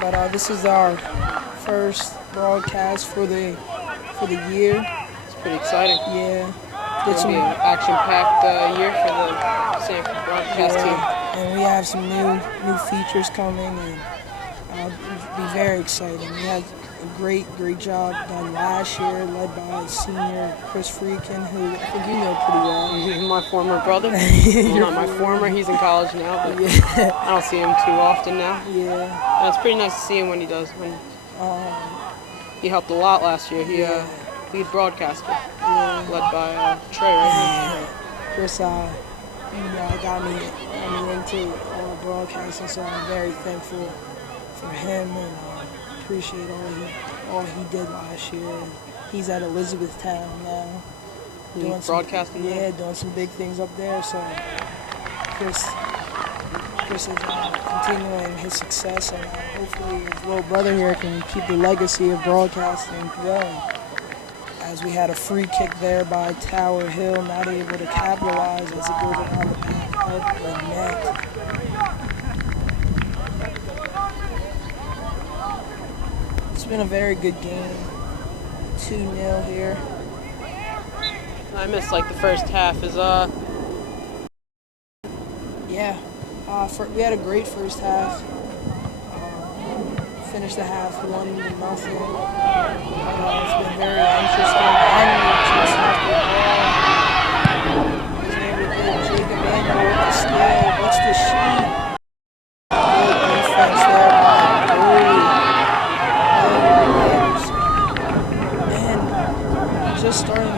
But this is our first broadcast for the year. It's pretty exciting. Yeah, It's going to be an action-packed year for the Sanford broadcast team. and we have some new features coming, and it'll be very exciting. We had a great job done last year, led by senior Chris Freakin, who I think you know pretty well. He's my former brother. Well, not my former. He's in college now, but Yeah, I don't see him too often now. yeah. It's pretty nice to see him when he does. He helped a lot last year. He lead broadcaster, led by Trey, right? Chris, got me into broadcasting, so I'm very thankful for him, and appreciate all he did last year. And he's at Elizabethtown now, He's broadcasting there? Yeah, doing some big things up there. So Chris is continuing his success, and hopefully his little brother here can keep the legacy of broadcasting going. As we had a free kick there by Tower Hill, not able to capitalize as it goes around the back of the net. It's been a very good game. 2-0 here. I missed like the first half. Yeah, we had a great first half. Finished the half 1-0. It's been very interesting. Henry just left the ball. His name was Jake Emmanuel with the steal. What's the sheet? Good defense there by Brody. And just starting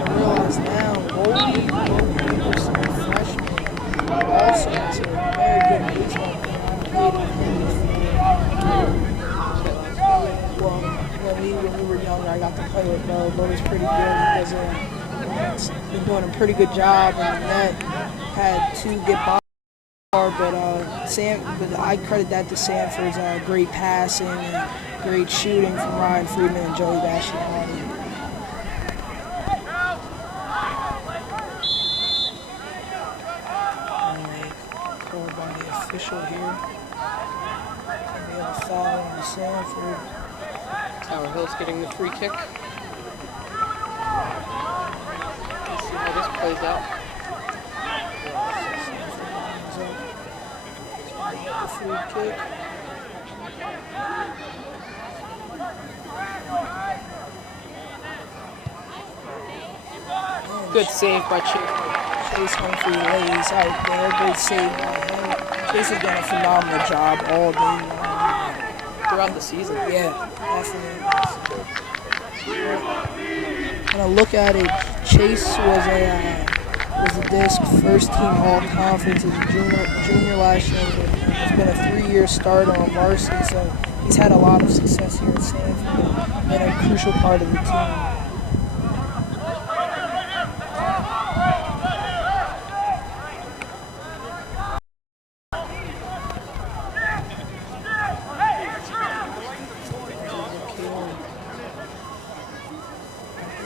doing a pretty good job in the net. Had 2 get by, but I credit that to Sanford's great passing and great shooting from Ryan Freeman and Joey Basciani. Called by the official here. And we have a foul on Sanford. Tower Hill's getting the free kick. Let's see how this plays out. The free kick. Good save by Chase. Chase Humphrey lays out there. Great save by him. Chase has done a phenomenal job all day long. Throughout the season. Yeah, definitely. When I look at it, Chase was a disc first team all conference as a junior last year. It's been a 3-year starter on varsity, so he's had a lot of success here at Sanford and a crucial part of the team.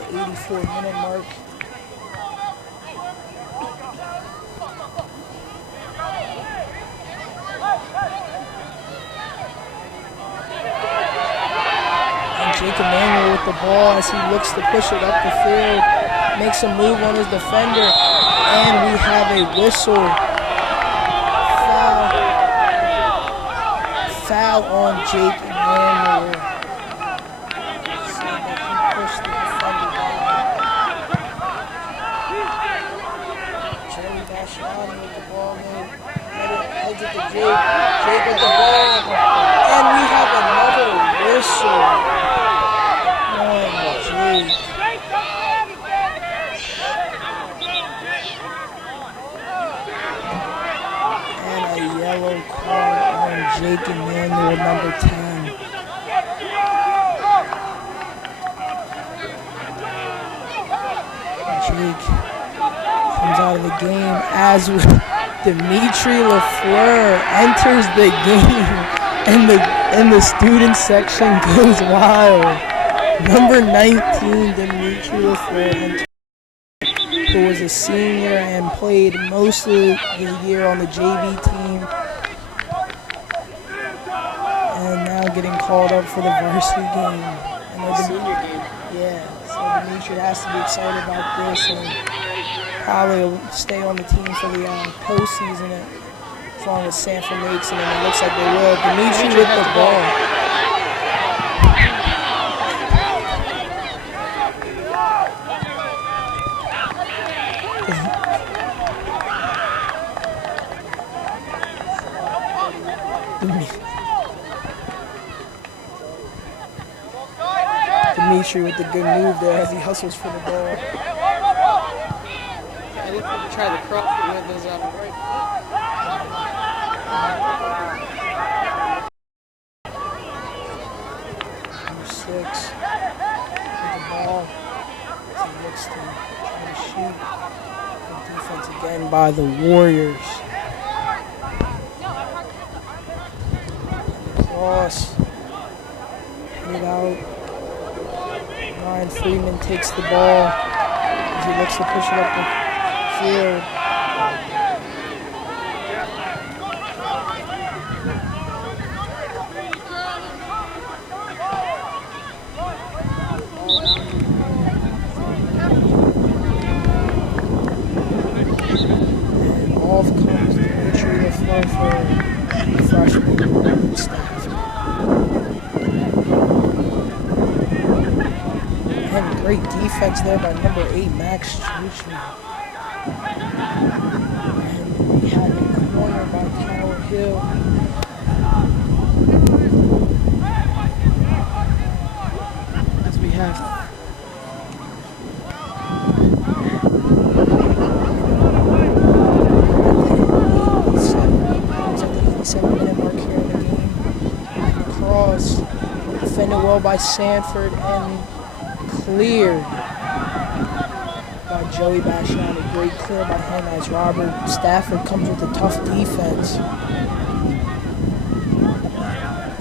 The 84-minute mark. Jake Emanuel with the ball as he looks to push it up the field, makes a move on his defender, and we have a whistle. Foul on Jake Emanuel. See that he pushed the defender down. Joey Basciani with the ball there. Heads it to Jake. Jake with the ball. And we have another whistle. And a yellow card on Jake Emanuel, number 10. Jake comes out of the game as Dimitri LaFleur enters the game, and the student section goes wild. Number 19, Dimitri LaFleur, who was a senior and played most of the year on the JV team, and now getting called up for the varsity game. Senior game. Yeah, so Dimitri has to be excited about this and probably will stay on the team for the postseason as long as Sanford makes it, and it looks like they will. Dimitri with the ball. Dimitri with the good move there as he hustles for the ball. I look like to try the crop and let those out right. Number 6 with the ball as he looks to try to shoot. Good defense again by the Warriors. And the cross. Hit it out. Ryan Freeman takes the ball as he looks to push it up the field. And off comes Dimitri LaFleur for the freshman staff. And great defense there by number 8, Max Struchley. And we had a corner by Tower Hill. As we have it's at the 87-minute mark here in the game. And the cross defended well by Sanford and cleared by by Joey Basciani. Great clear by him as Robert Stafford comes with a tough defense.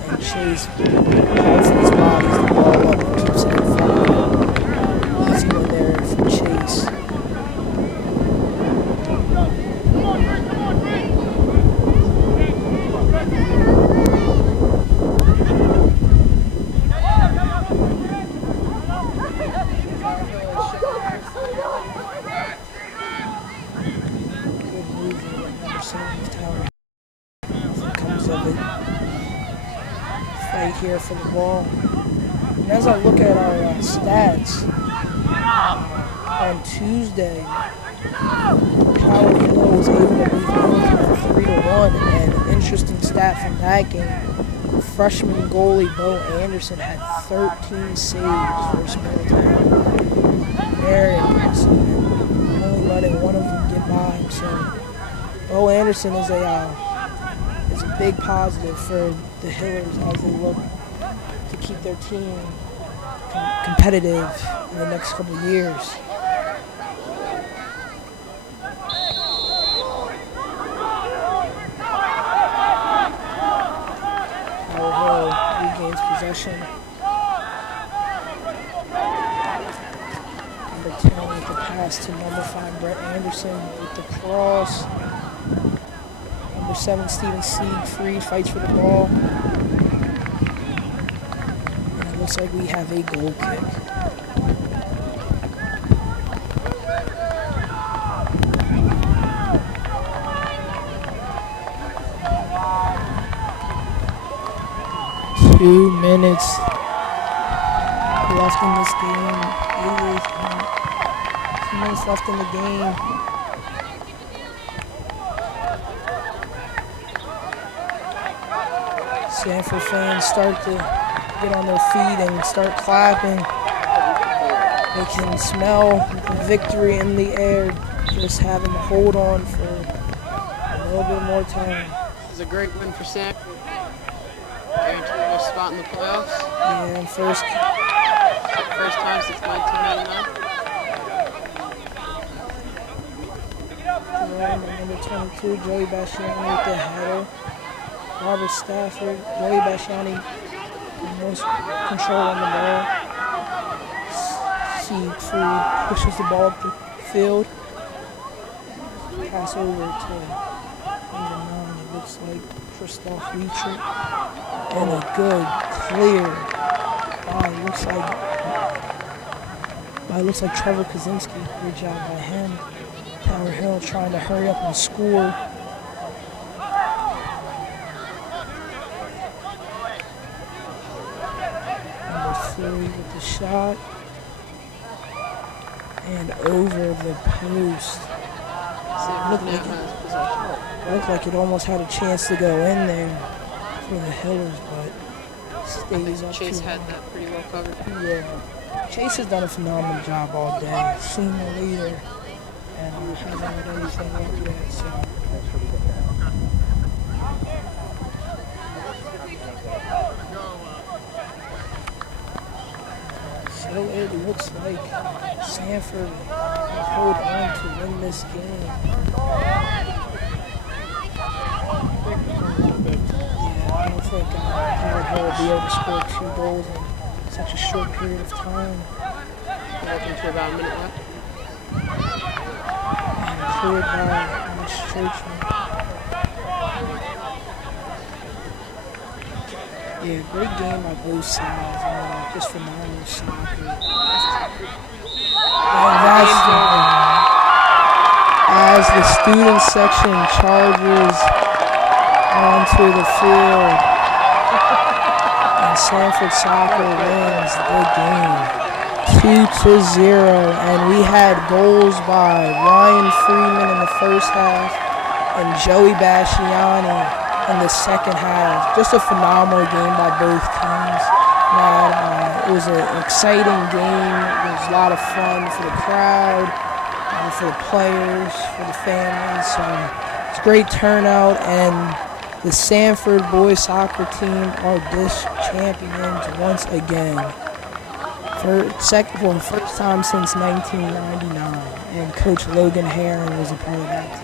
And Chase holds his bodies the ball up and keeps it in front of him. Easy one there for Chase. Here for the ball. And as I look at our stats on Tuesday, Howard Hill was able to beat Middletown 3-1, and an interesting stat from that game, freshman goalie Bo Anderson had 13 saves versus Middletown. Very impressive, and only letting one of them get by him. So Bo Anderson is a big positive for the Hillers as they look to keep their team competitive in the next couple of years. Howard Hill regains possession. Number 10 with the pass to number 5 Brett Anderson with the cross. Number 7, Steven Siegfried fights for the ball. And it looks like we have a goal kick. Two minutes left in this game. 2 minutes left in the game. Sanford fans start to get on their feet and start clapping. They can smell the victory in the air, just having to hold on for a little bit more time. This is a great win for Sanford. Guaranteeing their spot in the playoffs. Yeah, and first time since 1999. Number 22, Joey Basciani with the header. Robert Stafford, Joey Basciani, most control on the ball. Siegfried pushes the ball up the field. Pass over to number 9, it looks like Christoph Leitcher. And a good, clear. It looks like Trevor Kaczynski. Great job by him. Howard Hill trying to hurry up and score. With the shot and over the post. Looked like it almost had a chance to go in there for the Hillers, but stays up. Chase had that pretty well covered. Yeah, Chase has done a phenomenal job all day. Senior leader, and hasn't had anything up yet. So that's pretty good. So it looks like Sanford will hold on to win this game. Yeah, I don't think Howard Hill will be able to score 2 goals in such a short period of time. Welcome to about a minute left. And cleared by Mitch Churchman. Yeah, great game by both sides. Just phenomenal soccer. And that's as the student section charges onto the field, and Sanford Soccer wins the game 2-0. And we had goals by Ryan Freeman in the first half and Joey Basciani in the second half. Just a phenomenal game by both teams. It was an exciting game. It was a lot of fun for the crowd, for the players, for the families. So it's a great turnout, and the Sanford boys soccer team are dish champions once again. First time since 1999. and Coach Logan Heron was a part of that.